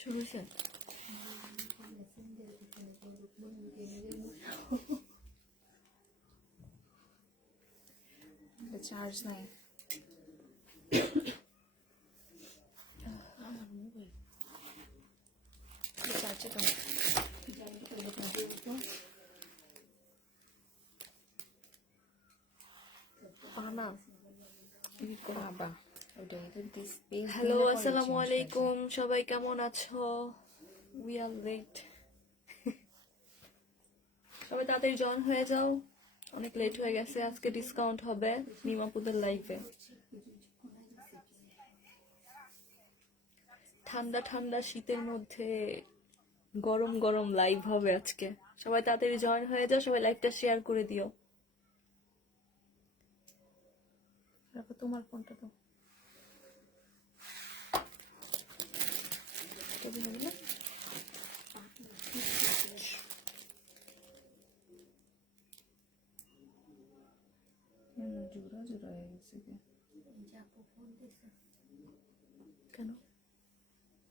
শুরু হয়েছে? চার্জ নাই আমার মোবাইল চার্জে তো পানা বাবা। হ্যালো, আসসালামু আলাইকুম, সবাই কেমন আছো? We are late. সবাই তাড়াতাড়ি জয়েন হয়ে যাও, অনেক লেট হয়ে গেছে। আজকে ডিসকাউন্ট হবে মিমাপুদের লাইভে। ঠান্ডা ঠান্ডা শীতের মধ্যে গরম গরম লাইভ হবে আজকে। সবাই তাড়াতাড়ি জয়েন হয়ে যাও, সবাই লাইভটা শেয়ার করে দিও। তোমার ফোনটা তো হবে না? জোড়া জোড়া হয়ে গেছে কেন?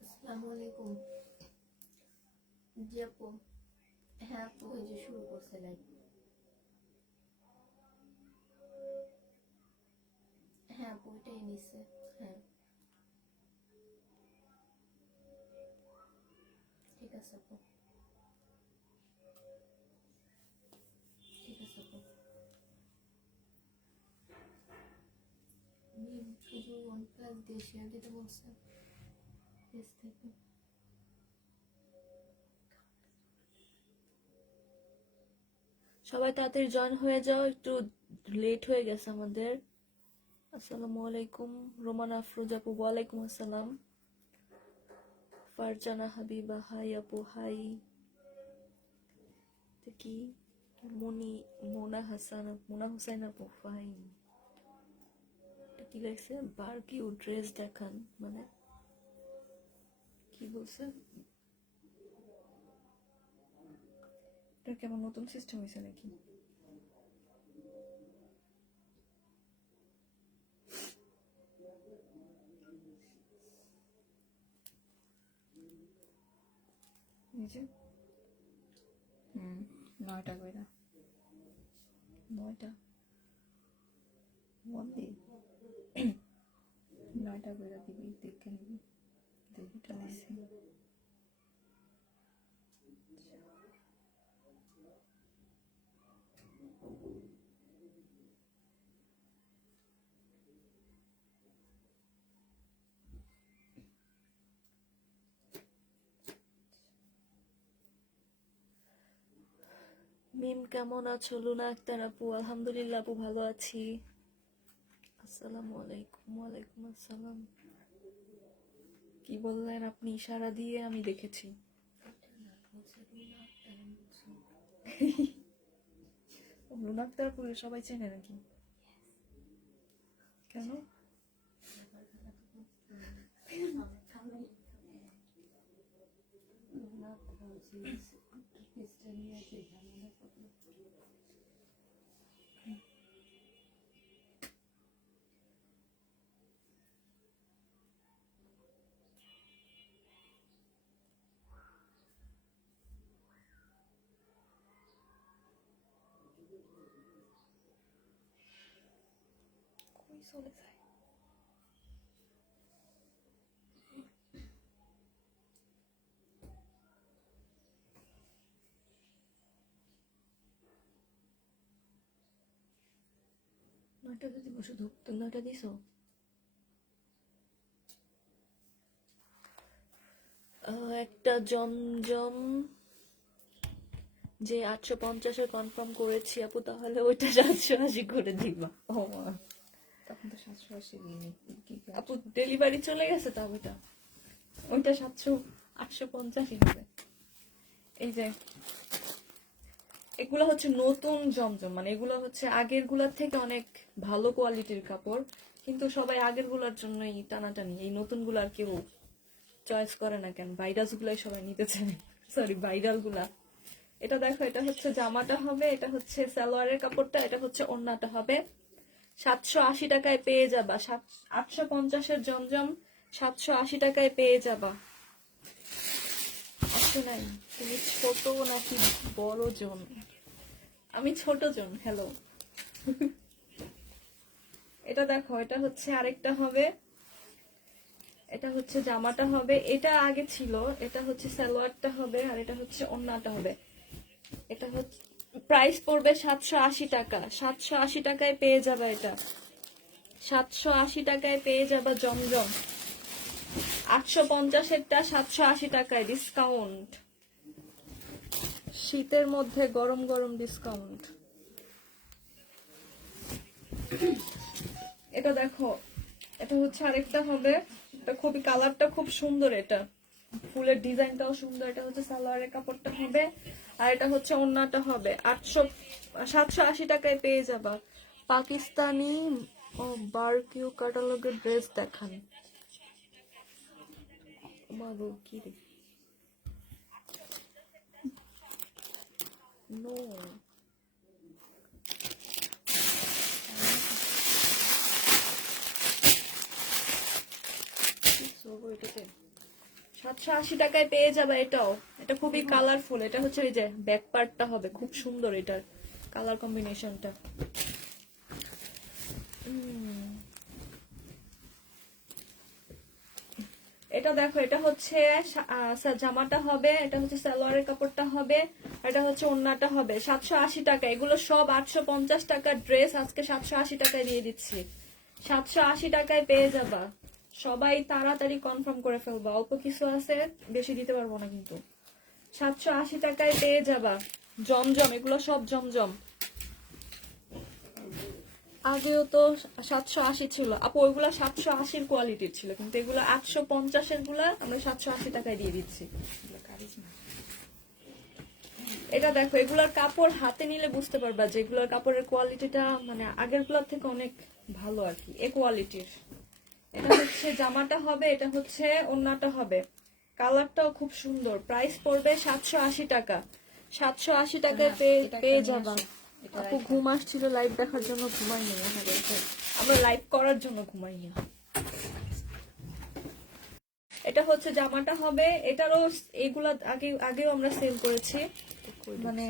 আসসালামু আলাইকুম। জি আপু, হ্যাঁ আপু, ওই যে শুরু করছে লাইভ। হ্যাঁ আপু, ওইটাই নিচ্ছে। হ্যাঁ ঠিক আছে আপু, ঠিক আছে আপু। শুধু OnePlus দিয়ে শেয়ার দিতে বলছে পেজ থেকে। সবাই তাড়াতাড়ি জয়েন হয়ে যাও, একটু লেট হয়ে গেছে আমাদের। আসসালামু আলাইকুম রোমান আফরোজ আপু, ওয়ালাইকুম আসসালাম। ফারজানা হাবিবা হাই আপু, হাই। কি মোনা হুসাইন আপু, ফাইন। কি লাগছে? বারকিউ ড্রেস দেখান মানে কি বলছে? এটা কেমন নতুন সিস্টেম হয়েছে নাকি? নিজে 9টা কইরা 9টা বললি 9টা কইরা দিবি, দেখে নিবি। দেখিটা দিছি। মিম কেমন আছো? লুনা আক্তার আপু, আলহামদুলিল্লাহ আপু ভালো আছি। আসসালামু আলাইকুম। ওয়ালাইকুম আসসালাম। কি বললেন আপনি? ইশারা দিয়ে আমি দেখেছি। লুনা আক্তার আপুকে সবাই চেনে নাকি? কেন? কই চলে যায়? নয়টা যদি বসে ধুকতো, 9টা দিছো? একটা জমজম যে 850-এর কনফার্ম করেছি আপু, তাহলে ওইটা 780 করে দিবা। ও তখন তো 780 দিইনি আপু, ডেলিভারি চলে গেছে তো। ওইটা 850 হবে। এই যে এগুলো হচ্ছে নতুন জমজম, মানে এগুলো হচ্ছে আগের গুলার থেকে অনেক ভালো কোয়ালিটির কাপড়, কিন্তু সবাই আগের গুলার জন্যই টানাটানি। এই নতুন গুলার কেউ চয়েস করে না কেন? ভাইরাস গুলাই সবাই নিতে চায়, সরি ভাইরাল গুলা। এটা দেখো, এটা হচ্ছে জামাটা হবে, এটা হচ্ছে সালোয়ারের কাপড়টা, এটা হচ্ছে ওড়নাটা হবে। 780 টাকায় পেয়ে যাবা 850-এর জমজম 780 টাকায় পেয়ে যাবা। আসো নাই, তুমি ছোট নাকি বড় জন? আমি ছোট জন। হ্যালো। এটা দেখো, এটা হচ্ছে আরেকটা হবে, এটা হচ্ছে জামাটা হবে, এটা আগে ছিল, এটা হচ্ছে সালোয়ারটা হবে, আর এটা হচ্ছে ওড়নাটা হবে। এটা হচ্ছে প্রাইস পড়বে 780 টাকা। 780 টাকায় পেয়ে যাবে এটা। 780 টাকায় পেয়ে যাবে জমজম। 850-এরটা 780 টাকায় ডিসকাউন্ট। শীতের মধ্যে গরম গরম ডিসকাউন্ট। এটা দেখো, এটা হচ্ছে আরেকটা হবে, এটা খুবই কালারটা খুব সুন্দর, এটা ফুলের ডিজাইনটাও সুন্দর। এটা হচ্ছে সালোয়ারের কাপড়টা হবে, আর এটা হচ্ছে ওড়নাটা হবে। 780 টাকায় পেয়ে যাবা। পাকিস্তানি ও বারকিউ ক্যাটালগের ড্রেস দেখান। মাগো কি রে, নো 780 টাকায় পেয়ে যাবে এটাও। এটা খুবই কালারফুল। এটা হচ্ছে এই যে ব্যাক পার্টটা হবে খুব সুন্দর, এটার কালার কম্বিনেশনটা। এটা দেখো, এটা হচ্ছে জামাটা হবে, এটা হচ্ছে সালোয়ারের কাপড়টা হবে, এটা হচ্ছে ওড়নাটা হবে। 780 টাকা। এগুলো সব 850 টাকার ড্রেস আজকে 780 টাকায় দিয়ে দিচ্ছি। 780 টাকায় পেয়ে যাবা। সবাই তাড়াতাড়ি কনফার্ম করে ফেলবা, অল্প কিছু আছে, বেশি দিতে পারবো না কিন্তু। 780 টাকায় পেয়ে যাবা জমজম। এগুলো সব জমজম। আগেও তো 780 ছিল আপু, ওইগুলা 780-র কোয়ালিটির ছিল, কিন্তু এগুলো 850-এর গুলা আমরা 780 টাকায় দিয়ে দিচ্ছি। এটা দেখো, এগুলার কাপড় হাতে নিলে বুঝতে পারবা যে এগুলোর কাপড়ের কোয়ালিটিটা মানে আগের গুলার থেকে অনেক ভালো আর কি, এ কোয়ালিটির। এটা হচ্ছে জামাটা হবে, এটা হচ্ছে ওড়নাটা হবে। কালারটাও খুব সুন্দর। প্রাইস পড়বে 780 টাকা। 780 টাকায় পেয়ে যাবা। আপু ঘুম আসছিল লাইভ দেখার জন্য, ঘুমাইনি। আমরা লাইভ করার জন্য ঘুমাইনি। এটা হচ্ছে জামাটা হবে, এটারও এগুলা আগেও আমরা সেল করেছি। মানে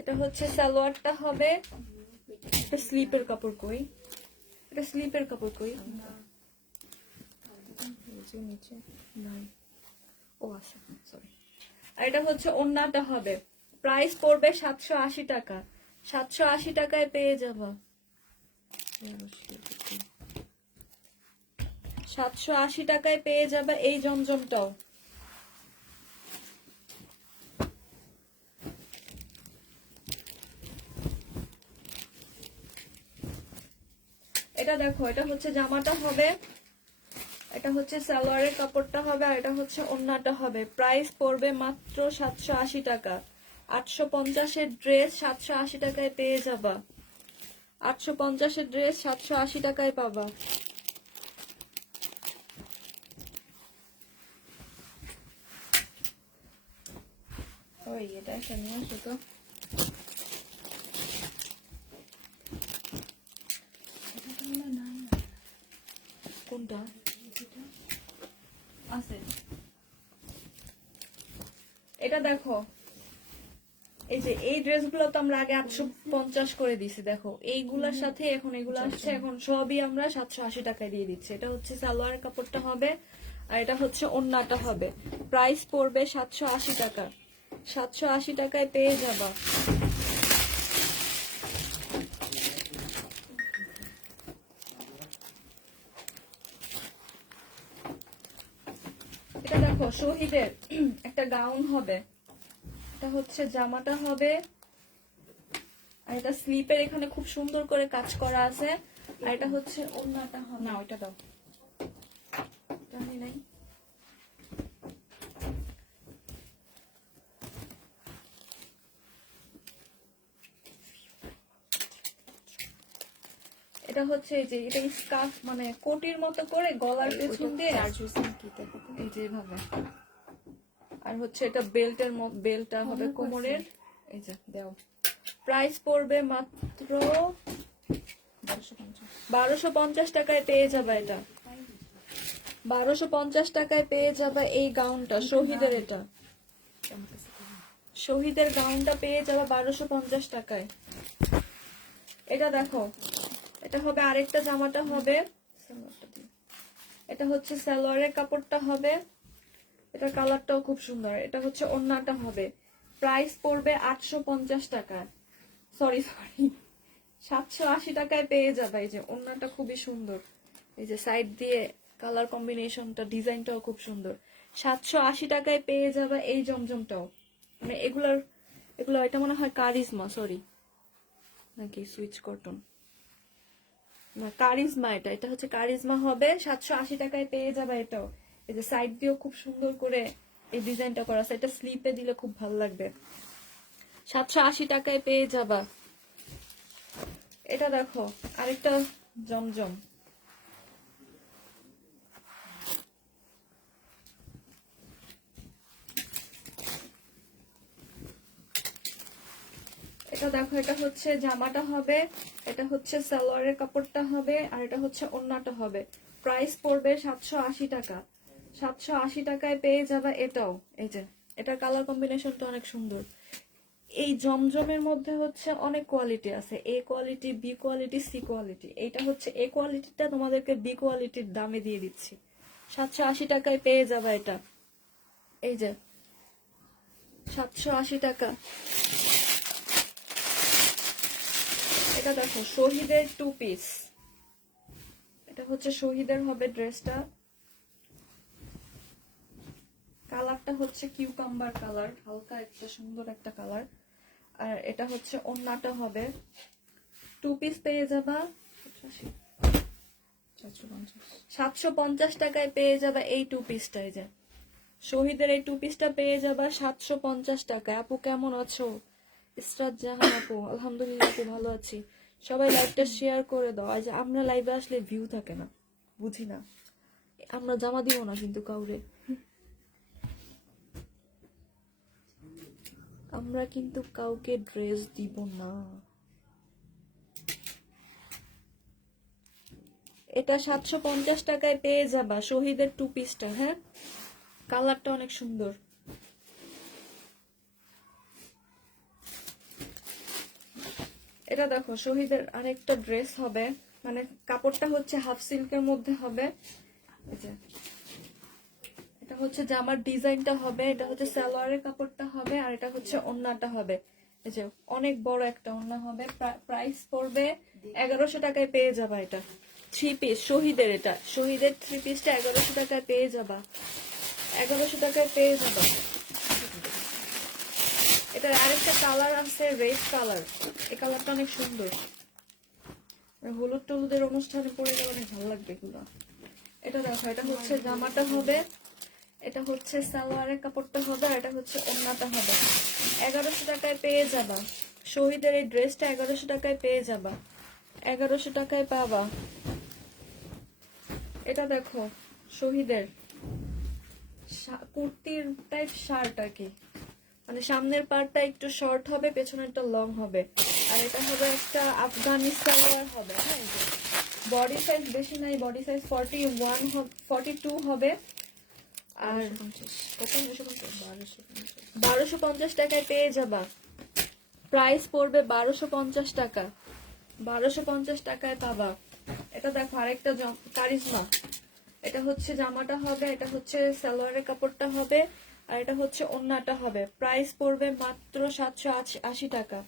এটা হচ্ছে সালোয়ারটা হবে, এটা স্লিপের কাপড় কই, এটা স্লিপের কাপড় কই নিচে নাই, ও আচ্ছা সরি। আর এটা হচ্ছে ওড়নাটা হবে। প্রাইস পড়বে 780 টাকা। 780 টাকায় পেয়ে যাবা। 780 টাকায় পেয়ে যাবে এই জমজমটাও। এটা দেখো, এটা হচ্ছে জামাটা হবে, এটা হচ্ছে সালোয়ারের কাপড়টা হবে, আর এটা হচ্ছে ওড়নাটা হবে। প্রাইস পড়বে মাত্র 780 টাকা। 850-এর ড্রেস 780 টাকায় পেয়ে যাবা। 850-এর ড্রেস 780 টাকায় পাবা। ওই এটা একটা নিয়ে আসো তো। কোনটা আছে? এটা দেখো, এই যে এই ড্রেসগুলো তো আমরা আগে 850 করে দিছি, দেখো এইগুলার সাথে এখন এগুলো আসছে, এখন সবই আমরা 780 টাকায় দিয়ে দিচ্ছি। এটা হচ্ছে সালোয়ার কাপড়টা হবে, আর এটা হচ্ছে ওড়নাটা হবে। প্রাইস পড়বে 780 টাকা। 780 টাকায় পেয়ে যাবা। এটা দেখো, শহীদের একটা গাউন হবে, এটা হচ্ছে জামাটা হবে, আর এটা স্লিপের এখানে খুব সুন্দর করে কাজ করা আছে, আর এটা হচ্ছে ওড়নাটা হবে। না ওইটা দাও। জানি নাই। এটা হচ্ছে এই যে এটা স্কার্ফ মানে কোটির মতো করে গলার পেছন দিয়ে কি দেখো তো। এই যে এভাবে, আর হচ্ছে এটা বেল্টটা হবে কোমরের, এই যে দাও। প্রাইস পড়বে মাত্র 1250। 1250 টাকায় পেয়ে যাবে এটা। 1250 টাকায় পেয়ে যাবে এই গাউনটা, শহীদের এটা। শহীদের গাউনটা পেয়ে যাবে 1250 টাকায়। এটা দেখো, এটা হবে আরেকটা জামাটা হবে, এটা হচ্ছে সালোয়ারের কাপড়টা হবে, এটা কালারটাও খুব সুন্দর। এটা হচ্ছে ওড়নাটা হবে, প্রাইস পড়বে 850 টাকা, সরি 780 টাকায় পেয়ে যাবে। এই যে ওড়নাটা খুবই সুন্দর, এই যে সাইড দিয়ে কালার কম্বিনেশনটা, ডিজাইনটাও খুব সুন্দর। 780 টাকায় পেয়ে যাবে এই জমজমটাও। মানে এগুলো এটা মনে হয় কারিজমা, সরি নাকি সুইচ কটন, না কারিজমা, এটা হচ্ছে কারিজমা হবে। 780 টাকায় পেয়ে যাবে এটাও। এই যে সাইড দিয়েও খুব সুন্দর করে এই ডিজাইনটা করা আছে, এটা স্লিপে দিলে খুব ভালো লাগবে। 780 টাকায় পেয়ে যাবা। এটা দেখো আরেকটা জমজম, এটা দেখো, এটা হচ্ছে জামাটা হবে, এটা হচ্ছে সালোয়ারের কাপড়টা হবে, আর এটা হচ্ছে ওড়নাটা হবে। প্রাইস পড়বে 780 টাকা। 780 টাকায় পেয়ে যাবে এটাও। এই যে এটার কালার কম্বিনেশনটা অনেক সুন্দর। এই জমজমের মধ্যে হচ্ছে অনেক কোয়ালিটি আছে, A quality, B quality, C quality. এইটা হচ্ছে এ কোয়ালিটিটা, তোমাদেরকে বি কোয়ালিটির দামে দিয়ে দিচ্ছি। 780 টাকায় পেয়ে যাবে এটা। এই যে 780 টাকা। এটা দেখো শহীদের 2 পিস, এটা হচ্ছে শহীদের হবে ড্রেসটা। কালারটা হচ্ছে কিউকাম্বার কালার, হালকা একটা সুন্দর একটা কালার। আর এটা হচ্ছে ওড়নাটা হবে, 2 পিস পেয়ে যাবা 750 টাকায় পেয়ে যাবা এই 2 পিসটা। এই যে শহীদের এই 2 পিসটা পেয়ে যাবা 750 টাকায়। আপু কেমন আছো? ইসরাত জাহান আপু, আলহামদুলিল্লাহ আপু ভালো আছি। সবাই লাইভটা শেয়ার করে দাও। আজ আমরা লাইভে আসলে ভিউ থাকে না, বুঝি না। আমরা জামা দিব না কিন্তু কাউরে, আমরা কিন্তু কাউকে ড্রেস দিব না। এটা 750 টাকায় পেয়ে যাবা শহীদের 2 পিসটা। হ্যাঁ, কালারটা অনেক সুন্দর। এটা দেখো শহীদের আরেকটা ড্রেস হবে, মানে কাপড়টা হচ্ছে হাফ সিল্কের মধ্যে হবে। এই যে এটা হচ্ছে জামার ডিজাইনটা হবে, এটা হচ্ছে সালোয়ারের কাপড়টা হবে, আর এটা হচ্ছে ওড়নাটা হবে। এই যে অনেক বড় একটা ওড়না হবে। প্রাইস পড়বে 1100 টাকায় পেয়ে যাবা এটা। 3 পিস শহীদের, এটা শহীদের 3 পিসটা 1100 টাকায় পেয়ে যাবা। 1100 টাকায় পেয়ে যাবা। এটার আরেকটা কালার আছে রেড কালার, এই কালারটা অনেক সুন্দর, হলুদ টলুদের অনুষ্ঠানে পরে গেলে অনেক ভালো লাগবে এগুলো। এটা দেখো, এটা হচ্ছে জামাটা হবে, এটা হচ্ছে সালোয়ারের কাপড়টা হবে, আর এটা হচ্ছে ওড়নাটা হবে। 1100 টাকায় পেয়ে যাবা শহীদের এই ড্রেসটা, 1100 টাকায় পেয়ে যাবা, 1100 টাকায় পাবা। এটা দেখো শহীদের কুর্তির টাইপ শার্ট আর কি, মানে সামনের পার্টটা একটু শর্ট হবে, পেছনেরটা লং হবে। আর এটা হবে একটা আফগানি সালোয়ার হবে। হ্যাঁ, বডি সাইজ বেশি নাই, বডি সাইজ 42 হবে। আর 1250 টাকায় পেয়ে যাবা। প্রাইস পড়বে 1250 টাকা। 1250 টাকায় পাবা। এটা দেখো আরেকটা কারিজমা, এটা হচ্ছে জামাটা হবে, এটা হচ্ছে সালোয়ারের কাপড়টা হবে, আর এটা হচ্ছে ওড়নাটা হবে। প্রাইস পড়বে মাত্র 780 টাকা।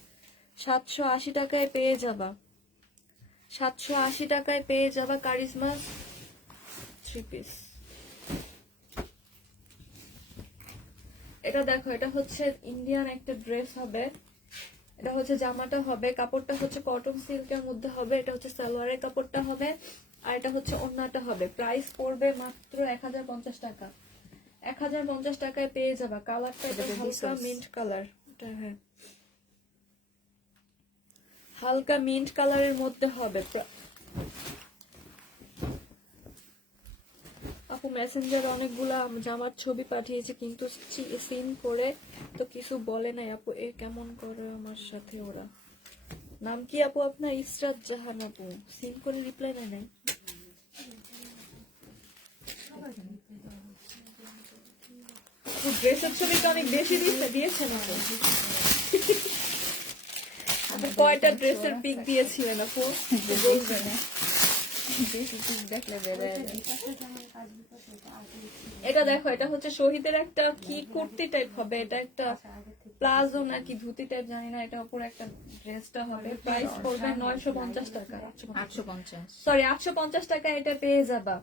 780 টাকায় পেয়ে যাবা। 780 টাকায় পেয়ে যাবা কারিজমা 3 পিস। এটা দেখো, এটা হচ্ছে ইন্ডিয়ান একটা ড্রেস হবে, এটা হচ্ছে জামাটা হবে, কাপড়টা হচ্ছে কটন সিল্কের মধ্যে হবে, এটা হচ্ছে সালোয়ারের কাপড়টা হবে, আর এটা হচ্ছে ওড়নাটা হবে। প্রাইস পড়বে মাত্র 1050 টাকা। 1050 টাকায় পেয়ে যাবা। কালারটা এটা হালকা মিন্ট কালার, এটা হ্যাঁ হালকা মিন্ট কালারের মধ্যে হবে। আপু মেসেঞ্জারে অনেকগুলা জামার ছবি পাঠিয়েছে, কিন্তু সিন করে তো কিছু বলে নাই আপু, এ কেমন করে আমার সাথে ওরা। নাম কি আপু আপনার? ইসরাত জাহান আপু। সিন করে রিপ্লাই নেয় নাই। ড্রেসের ছবিটা অনেক বেশি দিয়েছে না তো? আপু কয়টা ড্রেসের পিক দিয়েছিলেন আপু? বলবে না বেশি পিস দেখলে বেড়ে যায়। এটা দেখো, এটা হচ্ছে শহীদের একটা কি কুর্তি টাইপ হবে, এটা একটা প্লাজো নাকি ধুতি টাইপ জানি না, এটা উপরে একটা ড্রেসটা হবে। প্রাইস পড়বে 950 টাকা, 850 সরি 850 টাকা এটা পেয়ে যাবা।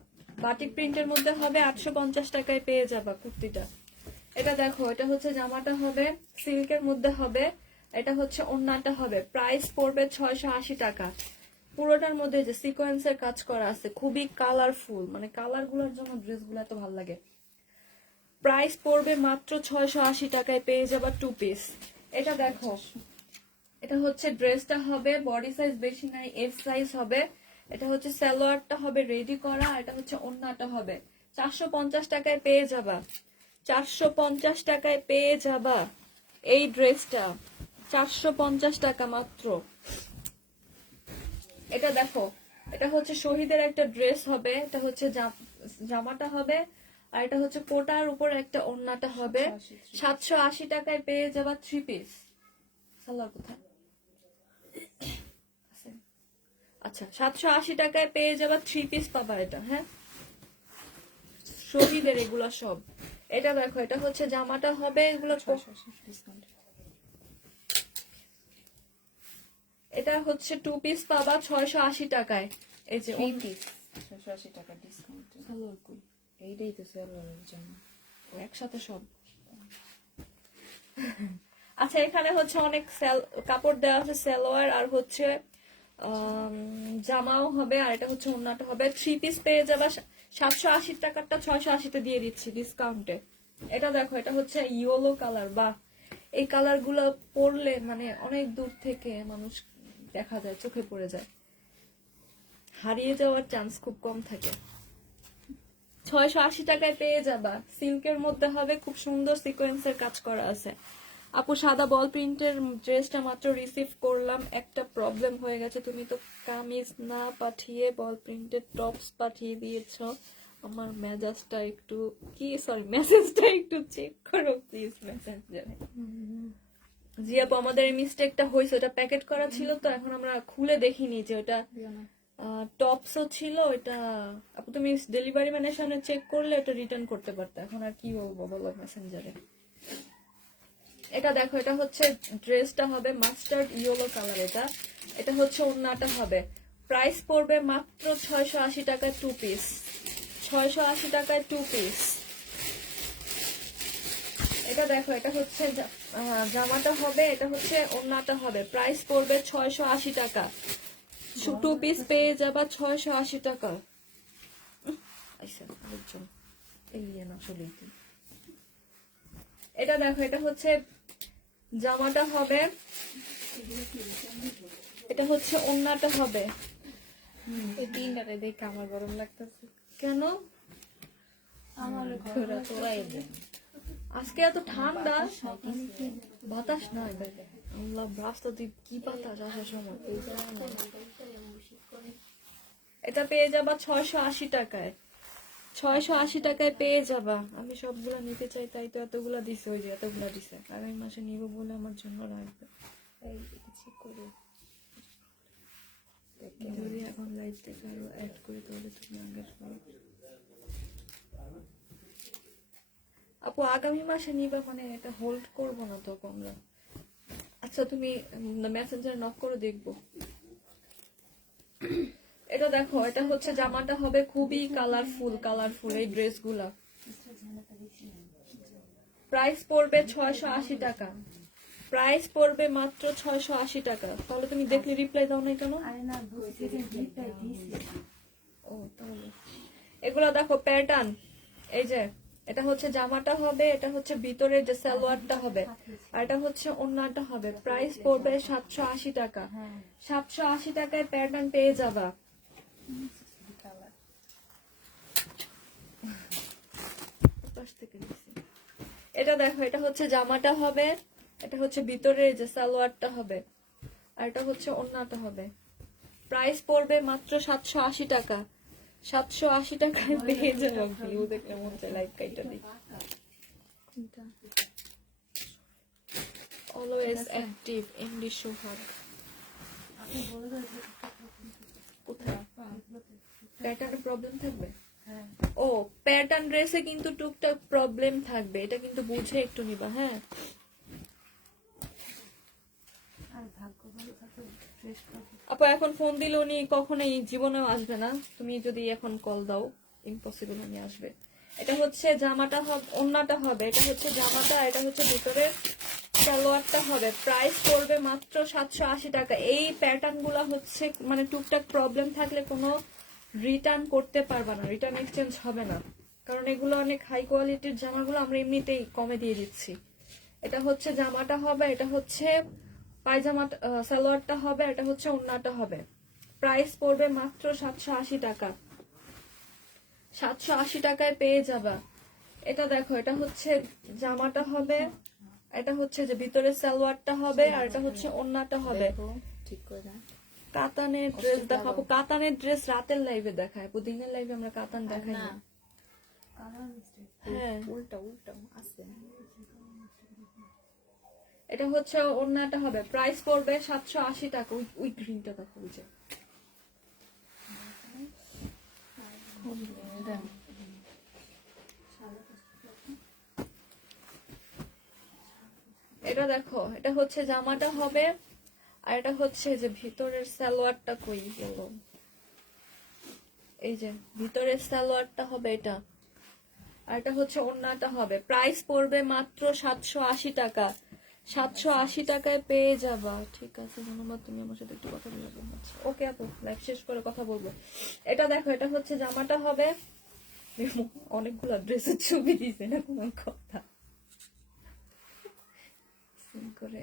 বাটিক প্রিন্টের মধ্যে হবে, 850 টাকায় পেয়ে যাবা কুর্তিটা। এটা দেখো, এটা হচ্ছে জামাটা হবে সিল্কের মধ্যে হবে, এটা হচ্ছে ওড়নাটা হবে। প্রাইস পড়বে 680 টাকা। পুরোটার মধ্যে যে সিকোয়েন্সের কাজ করা আছে, খুবই কালারফুল, মানে কালার গুলোর জন্য ড্রেসগুলো এত ভালো লাগে। প্রাইস পড়বে মাত্র 680 টাকায় পেয়ে যাবা 2 পিস। এটা দেখো, এটা হচ্ছে ড্রেসটা হবে, বডি সাইজ বেশি নাই, এফ সাইজ হবে। এটা হচ্ছে সালোয়ারটা হবে রেডি করা, এটা হচ্ছে ওড়নাটা হবে। 450 টাকায় পেয়ে যাবা, 450 টাকায় পেয়ে যাবা এই ড্রেসটা, 450 টাকা মাত্র। এটা দেখো, এটা হচ্ছে শহীদের একটা ড্রেস হবে, এটা হচ্ছে জামাটা হবে, আর এটা হচ্ছে কোটার উপর একটা ওড়নাটা হবে। 780 টাকায় পেয়ে যাবা 3 পিস। সালোয়ার কোথায় আছে? আচ্ছা, 780 টাকায় পেয়ে যাবা 3 পিস পাবা এটা। হ্যাঁ, শহীদের এগুলা সব। এটা দেখো, এটা হচ্ছে জামাটা হবে, এগুলো ডিসকাউন্ট। এটা হচ্ছে 2 পিস পাবা 680 টাকায়। এই যে 3 পিস 680 টাকা ডিসকাউন্ট। সালোয়ার কই? এইটাই তো সালোয়ারের জন্য। একসাথে সব। আচ্ছা, এখানে হচ্ছে অনেক কাপড় দেওয়া আছে, সালোয়ার আর হচ্ছে জামাও হবে, আর এটা হচ্ছে ওড়নাটা হবে। 3 পিস পেয়ে যাবা 780 টাকারটা 680-তে দিয়ে দিচ্ছি ডিসকাউন্টে। এটা দেখো, এটা হচ্ছে ইয়েলো কালার। বা এই কালার গুলো পরলে মানে অনেক দূর থেকে মানুষ দেখা যায়, চোখে পড়ে যায়, হারিয়ে যাওয়ার চান্স খুব কম থাকে। 680 টাকায় পেয়ে যাবা, সিল্কের মধ্যে হবে, খুব সুন্দর সিকোয়েন্সের কাজ করা আছে। আপু সাদা বল প্রিন্টের ড্রেসটা মাত্র রিসিভ করলাম, একটা প্রবলেম হয়ে গেছে, তুমি তো কামিজ না পাঠিয়ে বল প্রিন্টের টপস পাঠিয়ে দিয়েছো। আমার মেজাজটা একটু মেসেজটা একটু চেক করো প্লিজ মেসেঞ্জারে। জি আপু, আমাদের এই মিস্টেকটা হয়েছে, ওটা প্যাকেট করা ছিল তো এখন আমরা খুলে দেখিনি যে ওটা টপসও ছিল। ওটা আপু তুমি ডেলিভারি ম্যানের সামনে চেক করলে ওটা রিটার্ন করতে পারতে, এখন আর কি বলবো বলো মেসেঞ্জারে। এটা দেখো, এটা হচ্ছে ড্রেসটা হবে মাস্টার্ড ইয়েলো কালার। এটা হচ্ছে ওড়নাটা হবে। প্রাইস পড়বে মাত্র 680 টাকায় 2 পিস, 680 টাকায় 2 পিস। এটা দেখো, এটা হচ্ছে জামাটা হবে, এটা হচ্ছে ওড়নাটা হবে। প্রাইস পড়বে 680 টাকা, 2 পিস পেয়ে যাবা 680 টাকা। আচ্ছা, আরেকজন এলিয়েন আসলেই তো। এটা দেখো, এটা হচ্ছে জামাটা হবে, এটা হচ্ছে ওড়নাটা হবে। এই তিনটারে দেখে আমার গরম লাগতেছে। কেন? আমার তোরা তোরাই দেন। আজকে এত ঠান্ডা, বাতাস নাই। আল্লাহ রাস্তা দিয়ে কি বাতাস আসার সময়। এটা পেয়ে যাবা 680 টাকায়, 680 টাকায় পেয়ে যাবা। আমি সবগুলা নিতে চাই, তাই তো এতগুলা দিছে, ওই যে এতগুলা দিছে। আগামী মাসে নিব বলে আমার জন্য রাখবে। এই কিছু করে যদি এখন লাইভ থেকে আরো অ্যাড করে তাহলে তুমি আগের করো। আপু আগামী মাসে নিবা মানে এটা হোল্ড করবো না তো আমরা। আচ্ছা, তুমি মেসেঞ্জারে নক করে দেখবো। এটা দেখো, এটা হচ্ছে জামাটা হবে, খুবই কালারফুল এই ড্রেসগুলা। প্রাইস পড়বে 680 টাকা, প্রাইস পড়বে মাত্র 680 টাকা। তাহলে তুমি দেখলে রিপ্লাই দাও নাই কেন? আরে না, বুঝছি যে রিপ্লাই দিয়েছি। ও তাহলে এগুলা দেখো প্যাটার্ন। এই যে এটা হচ্ছে জামাটা হবে, এটা হচ্ছে ভিতরে যে সালোয়ারটা হবে, আর এটা হচ্ছে ওড়নাটা হবে। প্রাইস পড়বে 780 টাকা, 780 টাকায় প্যাটার্ন পেয়ে যাবা। পাশ থেকে নিছি। এটা দেখো, এটা হচ্ছে জামাটা হবে, এটা হচ্ছে ভিতরে যে সালোয়ারটা হবে, আর এটা হচ্ছে ওড়নাটা হবে। প্রাইস পড়বে মাত্র 780 টাকা, 780 টাকায় পেয়ে যাবো। ভিউ দেখলে মন চায় লাইভ কাইটা দিই। কোনটা? অলওয়েজ অ্যাক্টিভ এমডি সোহাগ। আপনি বলে দেন যে কোথায় প্যাটার্নে প্রবলেম থাকবে? হ্যাঁ ও প্যাটার্ন ড্রেসে কিন্তু টুকটাক প্রবলেম থাকবে, এটা কিন্তু বুঝে একটু নিবা। হ্যাঁ আর ভাগ্য ভালো থাকলে ড্রেস পাবো। আপু এখন ফোন দিলে উনি কখনোই জীবনেও আসবে না, তুমি যদি এখন কল দাও ইম্পসিবল উনি আসবে। এটা হচ্ছে জামাটা হবে, ওন্নাটা হবে, এটা হচ্ছে জামাটা, এটা হচ্ছে ভিতরের সালোয়ারটা হবে। প্রাইস পড়বে মাত্র 780 টাকা। এই প্যাটার্ন গুলা হচ্ছে মানে টুকটাক প্রবলেম থাকলে কোনো রিটার্ন করতে পারবা না, রিটার্ন এক্সচেঞ্জ হবে না, কারণ এগুলো অনেক হাই কোয়ালিটির জামাগুলো আমরা এমনিতেই কমে দিয়ে দিচ্ছি। এটা হচ্ছে জামাটা হবে, এটা হচ্ছে পায়জামাটা, সালোয়ারটা হবে, এটা হচ্ছে ওন্নাটা হবে। প্রাইস পড়বে মাত্র 780 টাকা। 780 টাকায় পেয়ে যাবা। এটা দেখো, এটা হচ্ছে জামাটা হবে, এটা হচ্ছে যে ভিতরে সালোয়ারটা হবে, আর এটা হচ্ছে ওন্নাটা হবে। দেখো ঠিক করে। কাতানের ড্রেস দেখাবো, কাতানের ড্রেস রাতের লাইভে দেখায়, দিনের লাইভে আমরা কাতান দেখাই না না। Colour mistake. হ্যাঁ উল্টা উল্টা আছে। এটা হচ্ছে ওন্নাটা হবে। প্রাইস পড়বে 780 টাকা। ওই গ্রিনটা দেখো, ওই যে এটা দেখো, এটা হচ্ছে জামাটা হবে, আর এটা হচ্ছে যে ভিতরের সালোয়ারটা কই গেল, এই যে ভিতরের সালোয়ারটা হবে এটা, আর এটা হচ্ছে ওন্নাটা হবে। প্রাইস পড়বে মাত্র 780 টাকা। 780 টাকায় পেয়ে যাবা। ঠিক আছে, ধন্যবাদ, তুমি আমার সাথে একটু কথা বলবে। ওকে আপু, লাইভ শেষ করে কথা বলবো। এটা দেখো, এটা হচ্ছে জামাটা হবে। অনেকগুলো ড্রেসের ছবি দিছে না কোনো কথা করে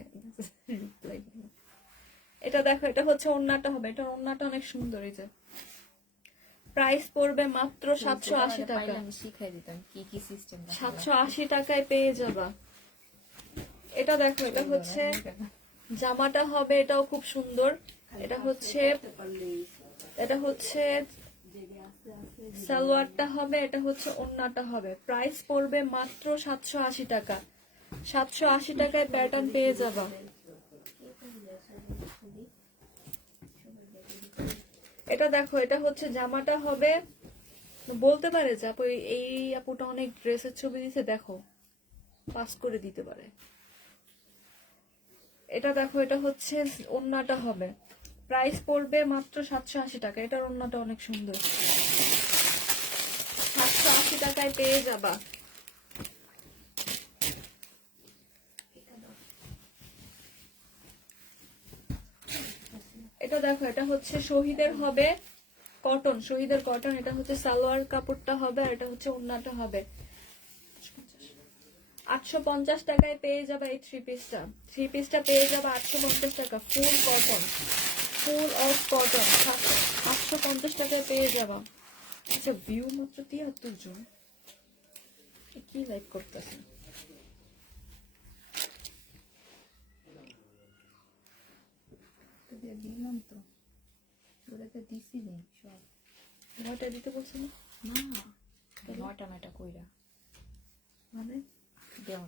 reply দিলাম। এটা দেখো, এটা হচ্ছে ওন্নাটা হবে, এটা ওন্নাটা অনেক সুন্দর। এই যে প্রাইস পড়বে মাত্র 780 টাকা। আমি শিখাই দিতাম কি কি সিস্টেম। 780 টাকায় পেয়ে যাবা। এটা দেখো, এটা হচ্ছে জামাটা হবে, এটাও খুব সুন্দর। এটা হচ্ছে সালোয়ারটা হবে, এটা হচ্ছে ওন্নাটা হবে। প্রাইস পড়বে মাত্র 780 টাকা। 780 টাকায় প্যাটার্ন পেয়ে যাবা। এটা দেখো, এটা হচ্ছে জামাটা হবে। বলতে পারে যে আপু এই আপুটা অনেক ড্রেসের ছবি দিছে, দেখো পাস করে দিতে পারে। এটা দেখো, এটা হচ্ছে ওন্নাটা হবে। প্রাইস পড়বে মাত্র 780 টাকা। এটার ওন্নাটা অনেক সুন্দর। 780 টাকায় পেয়ে যাবা। এটা দেখো, এটা হচ্ছে শহীদের হবে, কটন, শহীদের কটন। এটা হচ্ছে সালোয়ার কাপড়টা হবে, আর এটা হচ্ছে ওন্নাটা হবে। 850 টাকায় পেয়ে যাবা এই থ্রি পিসটা পেয়ে যাবা 850 টাকা। ফুল কটন, ফুল অফ কটন, 850 টাকায় পেয়ে যাবা। আচ্ছা, ভিউ মাত্র 73 জন, কি লাইক করতেছে? দিলাম তো, ওটাতে দিছি নি সব। নয়টা দিতে বলছে না? না, নয়টা নয়টা কইরা মানে দেওয়া।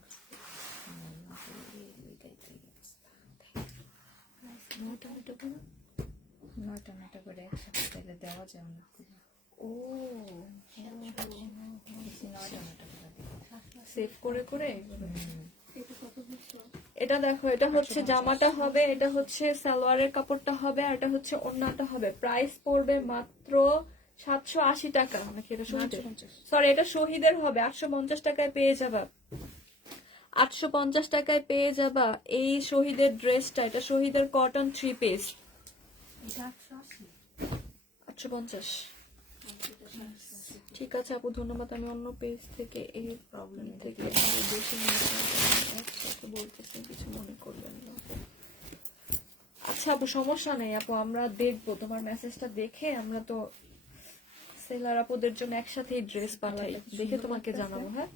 নয়টা করে? নয়টা নয়টা করে একসাথে তাহলে দেওয়া যায় না। ও, বেশি নয়টা নয়টা করে সেভ করে করে। এটা কত বলছো? এটা দেখো, এটা হচ্ছে জামাটা হবে, এটা হচ্ছে সালোয়ারের কাপড়টা হবে, আর এটা হচ্ছে ওন্নাটা হবে। প্রাইস পড়বে মাত্র 780 টাকা। নাকি এটা শহীদের? সরি, এটা শহীদের হবে। 850 টাকায় পেয়ে যাবা। 850 টাকায় পেয়ে যাবা এই শহীদের ড্রেসটা। এটা শহীদের কটন থ্রি পিস। এটা 880। 850। ঠিক আছে আপু, ধন্যবাদ। আমি অন্য পেজ থেকে এই প্রবলেম থেকে আরো বেশি একসাথে বলতেছি, কিছু মনে করবেন না। আচ্ছা আপু, সমস্যা নেই আপু, আমরা দেখবো তোমার মেসেজটা দেখে। আমরা তো সেলার আপুদের জন্য একসাথেই ড্রেস পাঠাই, দেখে তোমাকে জানাবো। হ্যাঁ,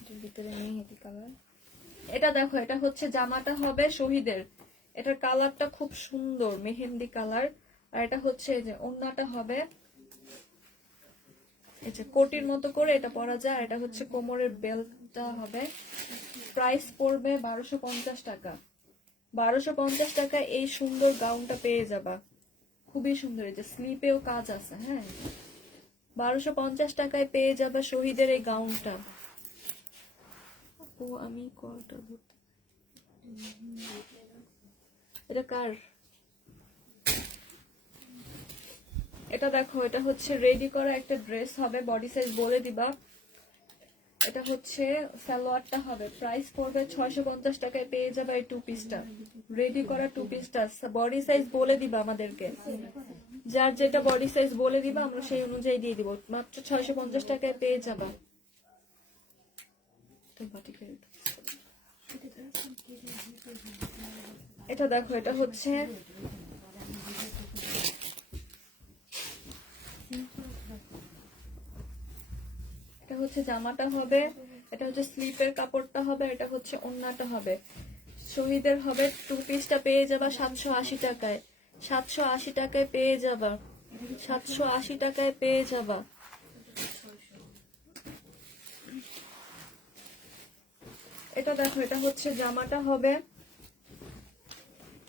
এটার ভিতরে মেহেদি কালার। এটা দেখো, এটা হচ্ছে জামাটা হবে শহীদের। এটার কালারটা খুব সুন্দর, মেহেন্দি কালার। আর এটা হচ্ছে যে ওন্নাটা হবে, এই যে কোটির মতো করে এটা পরা যায়। এটা হচ্ছে কোমরের বেল্টটা হবে। প্রাইস পড়বে 1250 টাকা। 1250 টাকায় এই সুন্দর গাউনটা পেয়ে যাবা, খুবই সুন্দর। এই যে স্লিপেও কাজ আছে। হ্যাঁ, 1250 টাকায় পেয়ে যাবে শহীদের এই গাউনটা। ও আমি কলটা ধরতে, এটা কার? এটা দেখো, এটা হচ্ছে রেডি করা একটা ড্রেস হবে, বডি সাইজ বলে দিবা। এটা হচ্ছে সালোয়ারটা হবে, প্রাইস পড়বে 650 টাকায় পেয়ে যাবে এই টু পিসটা, রেডি করা টু পিসটা। বডি সাইজ বলে দিবা আমাদেরকে, যার যেটা বডি সাইজ বলে দিবা, আমরা সেই অনুযায়ী দিয়ে দিব। মাত্র 650 টাকায় পেয়ে যাবা। এটা দেখো, এটা হচ্ছে জামাটা হবে, এটা হচ্ছে স্লিপের কাপড়টা হবে, এটা হচ্ছে ওড়নাটা হবে। শহীদের হবে টু পিসটা পেয়ে যাবা 780 টাকায়। 780 টাকায় পেয়ে যাবা, 780 টাকায় পেয়ে যাবা। এটা দেখো, এটা হচ্ছে জামাটা হবে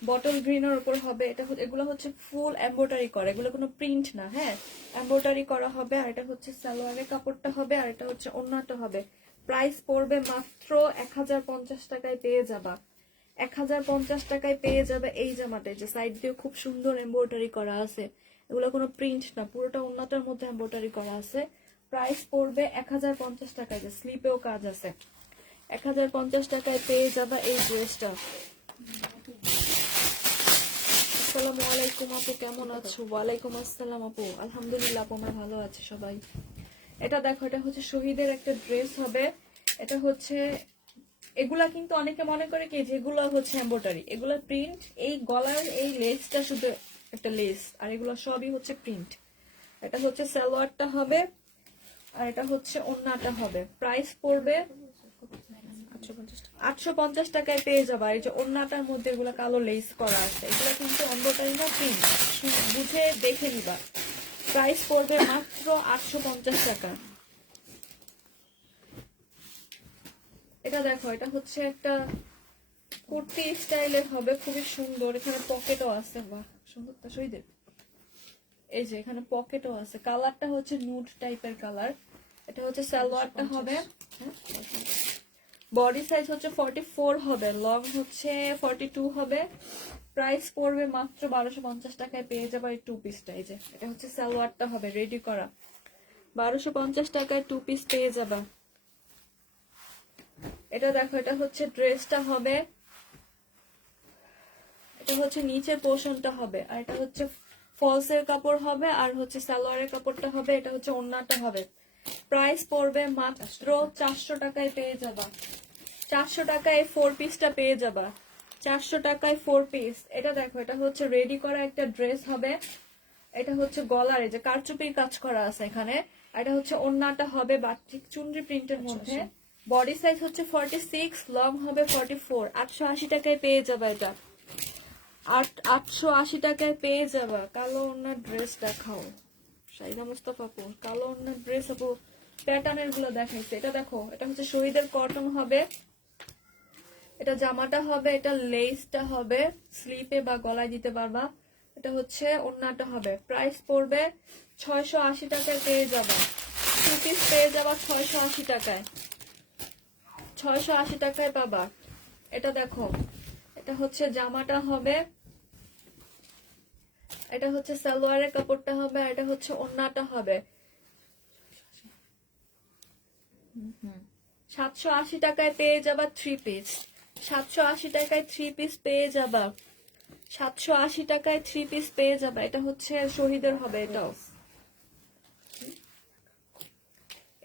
বটল গ্রিনের উপর হবে। এগুলো হচ্ছে ফুল এমব্রয়ডারি করা, এগুলো কোনো প্রিন্ট না। হ্যাঁ, এমব্রয়ডারি করা হবে। আর এটা হচ্ছে সালোয়ারের কাপড়টা হবে, আর এটা হচ্ছে ওড়নাটা হবে। প্রাইস পড়বে মাত্র 1050 টাকায় পেয়ে যাবা। 1050 টাকায় পেয়ে যাবে এই জামাটা। যে সাইড দিয়ে খুব সুন্দর এমব্রয়ডারি করা আছে, এগুলো কোনো প্রিন্ট না, পুরোটা ওড়নাটার মধ্যে এমব্রয়ডারি করা আছে। প্রাইস পড়বে 1050 টাকায়, যে স্লিপেও কাজ আছে। 1050 টাকায় পেয়ে যাবা এই ড্রেসটা। আসসালামু আলাইকুম আপু, কেমন আছো? ওয়ালাইকুম আসসালাম আপু, আলহামদুলিল্লাহ আপু, আমরা ভালো আছি সবাই। এটা দেখো, এটা হচ্ছে শহীদের একটা ড্রেস হবে। এটা হচ্ছে, এগুলা কিন্তু অনেকে মনে করে কি যেগুলো হচ্ছে এমব্রয়ডারি, এগুলো প্রিন্ট। এই গলার এই লেসটা শুধু একটা লেস, আর এগুলো সবই হচ্ছে প্রিন্ট। এটা হচ্ছে সালোয়ারটা হবে, আর এটা হচ্ছে ওড়নাটা হবে। প্রাইস পড়বে 850 টাকায় পেয়ে যাবা। এই যে ওড়নাটার মধ্যে এগুলো কালো লেস করা আছে, এগুলো কিন্তু এমব্রয়ডারি না, প্রিন্ট, বুঝে দেখে নিবা। প্রাইস পড়বে মাত্র 850 টাকা। এটা দেখো, এটা হচ্ছে একটা কুর্তি স্টাইলের হবে, খুবই সুন্দর। এখানে পকেটও আছে, বাহ সুন্দর তো শহীদের। এই যে এখানে পকেটও আছে, কালারটা হচ্ছে নুড টাইপের কালার। এটা হচ্ছে সালোয়ারটা হবে। বডি সাইজ হচ্ছে 44 হবে, লং হচ্ছে 42 হবে। প্রাইস পড়বে মাত্র 1250 টাকায় পেয়ে যাবে এই টু পিসটা। এই যে এটা হচ্ছে সালোয়ারটা হবে রেডি করা, 1250 টাকায় টু পিস পেয়ে যাবা। এটা দেখো, এটা হচ্ছে ড্রেসটা হবে, এটা হচ্ছে নিচের পোর্শনটা হবে, আর এটা হচ্ছে ফলসের কাপড় হবে, আর হচ্ছে সালোয়ারের কাপড়টা হবে। এটা হচ্ছে ওড়নাটা হবে। প্রাইস পড়বে মাত্র 400 টাকায় পেয়ে যাবা। 400 টাকায় 4 পিসটা পেয়ে যাবা। 400 টাকায় 4 পিস। এটা দেখো, এটা হচ্ছে রেডি করা একটা ড্রেস হবে। এটা হচ্ছে গলার এই যে কারচুপির কাজ করা আছে এখানে। এটা হচ্ছে ওড়নাটা হবে বাটিক চুনরি প্রিন্টের মধ্যে। বডি সাইজ হচ্ছে 46, লং হবে 44। 880 টাকায় পেয়ে যাবা এটা। 880 টাকায় পেয়ে যাবা। কালো ওড়নার ড্রেস দেখাও শাহিদা মুস্তাফা আপু, কালো ওড়নার ড্রেস আপু প্যাটার্নের গুলো দেখাইছে। এটা দেখো, এটা হচ্ছে শহীদের কটন হবে। এটা জামাটা হবে, এটা লেসটা হবে, স্লিপে বা গলায় দিতে পারবা। এটা হচ্ছে ওড়নাটা হবে। প্রাইস পড়বে 680 টাকায় পেয়ে যাবা। টু পিস পেয়ে যাবা 680 টাকায়। 680 টাকায় পাবা। এটা দেখো, এটা হচ্ছে জামাটা হবে, এটা হচ্ছে সালোয়ারের কাপড়টা হবে, আর এটা হচ্ছে ওড়নাটা হবে। 780 টাকায় পেয়ে যাবা থ্রি পিস। 780 টাকায় থ্রি পিস পেয়ে যাবা। 780 টাকায় থ্রি পিস পেয়ে যাবা। এটা হচ্ছে শহীদের হবে। এটাও,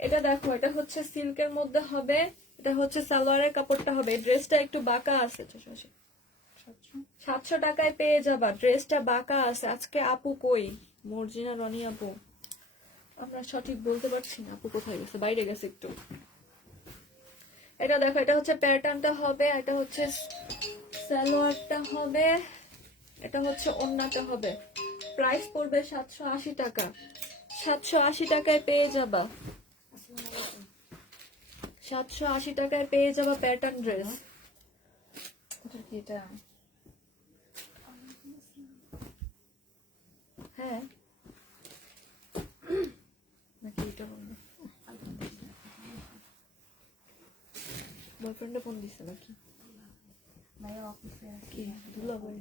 এটা দেখো, এটা হচ্ছে সিল্কের মধ্যে হবে। এটা হচ্ছে সালোয়ারের কাপড়টা হবে। ড্রেসটা একটু বাঁকা আছে, 700 টাকায় পেয়ে যাবা। ড্রেসটা বাঁকা আছে। আজকে আপু কই? মর্জিনা রনি আপু, আমরা সঠিক বলতে পারছি না আপু কোথায় গেছে, বাইরে গেছে একটু। এটা দেখো, এটা হচ্ছে প্যাটার্নটা হবে, এটা হচ্ছে সালোয়ারটা হবে, এটা হচ্ছে ওড়নাটা হবে। প্রাইস পড়বে 780 টাকা। 780 টাকায় পেয়ে যাবা, 780 টাকায় পেয়ে যাবা প্যাটার্ন ড্রেস। এটা কি এটা? হ্যাঁ নাকি এটা বলবো? বয়ফ্রেন্ডে ফোন দিছে নাকি? ভাইয়া অফিসে কি দুলাভাই?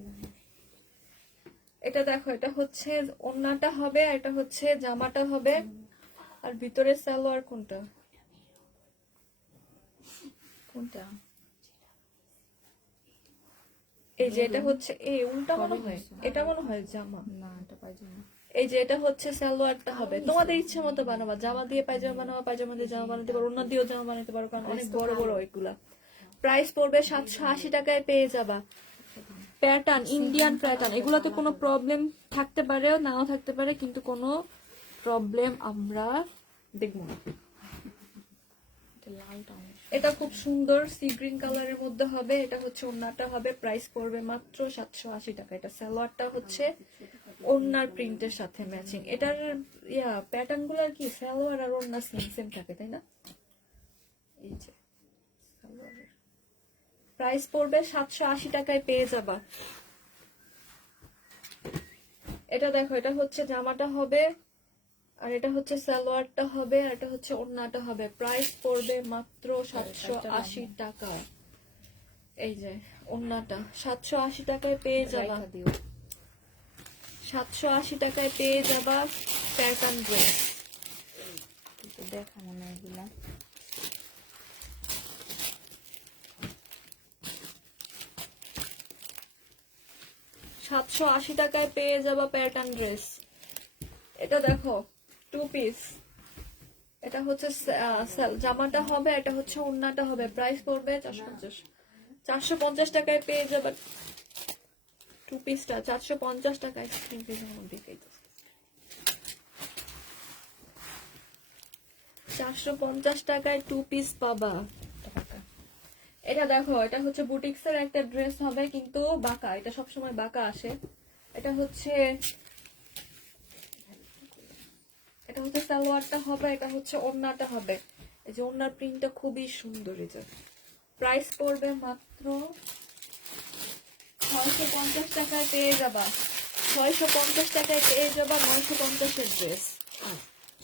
এটা দেখো, এটা হচ্ছে ওড়নাটা হবে, আর এটা হচ্ছে জামাটা হবে, আর ভিতরে সালোয়ার কোনটা? কোনটা? এই যে এটা হচ্ছে এই উল্টা মনে হয়, এটা মনে হয় জামা। না, এটা পায়জামা। এই যে এটা হচ্ছে সালোয়ারটা হবে, তোমাদের ইচ্ছে মতো বানাবা, জামা দিয়ে পায়জামা বানাবা, পায়জামা দিয়ে জামা বানাতে পারো, ওড়না দিয়েও জামা বানাতে পারো, কারণ অনেক বড় বড় এগুলা। প্রাইস পড়বে 780 টাকায় পেয়ে যাবা। প্যাটার্ন, ইন্ডিয়ান প্যাটার্ন, এগুলাতে কোনো প্রবলেম থাকতে পারে নাও থাকতে পারে, কিন্তু কোনো প্রবলেম আমরা দেখবো না। এটা লালটা অনেক এটা খুব সুন্দর সি গ্রিন কালারের মধ্যে হবে, এটা হচ্ছে ওড়নাটা হবে, প্রাইস পড়বে মাত্র 780 টাকা। এটা সালোয়ারটা হচ্ছে ওড়নার প্রিন্টের সাথে ম্যাচিং। এটার প্যাটার্ন গুলার কি সালোয়ার আর ওড়না সেম সেম থাকে, তাই না? এই যে সালোয়ারের প্রাইস পড়বে 780 টাকায় পেয়ে যাবা। এটা দেখো, এটা হচ্ছে জামাটা হবে, আর এটা হচ্ছে সালোয়ারটা হবে, আর এটা হচ্ছে ওড়নাটা হবে, প্রাইস পড়বে মাত্র 780 টাকা। এই যে ওড়নাটা 780 টাকায় পেয়ে যাবা, রাইখা দিও। 780 টাকায় পেয়ে যাবা প্যাটার্ন ড্রেস। কিন্তু দেখা মনে হয় এগুলা। 780 টাকায় পেয়ে যাবা প্যাটার্ন ড্রেস। এটা দেখো, 2 পিস। এটা হচ্ছে জামাটা হবে, এটা হচ্ছে ওড়নাটা হবে, প্রাইস পড়বে 450 টাকায় পেয়ে যাবা 2 পিসটা। 450 টাকায় 450 টাকায় 2 পিস পাবা। টাকা। এটা দেখো, এটা হচ্ছে বুটিক্সের একটা ড্রেস হবে, কিন্তু বাঁকা, এটা সবসময় বাঁকা আসে। এটা হচ্ছে সালোয়ারটা হবে, এটা হচ্ছে ওড়নাটা হবে। এই যে ওড়নার প্রিন্টটা খুবই সুন্দর। এই যে প্রাইস পড়বে মাত্র 650 টাকায় পেয়ে যাবা। 650 টাকায় পেয়ে যাবা 950 এর ড্রেস।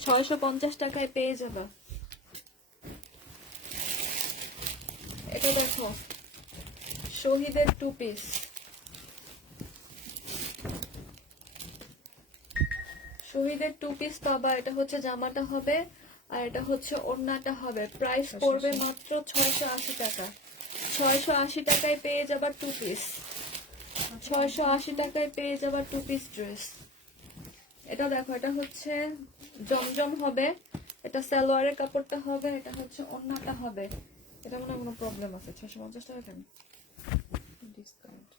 650 টাকায় পেয়ে যাবা। এটা দেখো, শহীদের 2 পিস। শহীদের 2 পিস পাবা। এটা হচ্ছে জামাটা হবে, আর এটা হচ্ছে ওড়নাটা হবে, প্রাইস পড়বে মাত্র 680 টাকা। 680 টাকায় পেয়ে যাবা 2 পিস। 680 টাকায় পেয়ে যাবা 2 পিস ড্রেস। এটা দেখো, এটা হচ্ছে জমজম হবে, এটা সালোয়ারের কাপড়টা হবে, এটা হচ্ছে ওড়নাটা হবে। এটা মনে হয় কোনো প্রবলেম আছে। 650 টাকা কেন? ডিসকাউন্ট।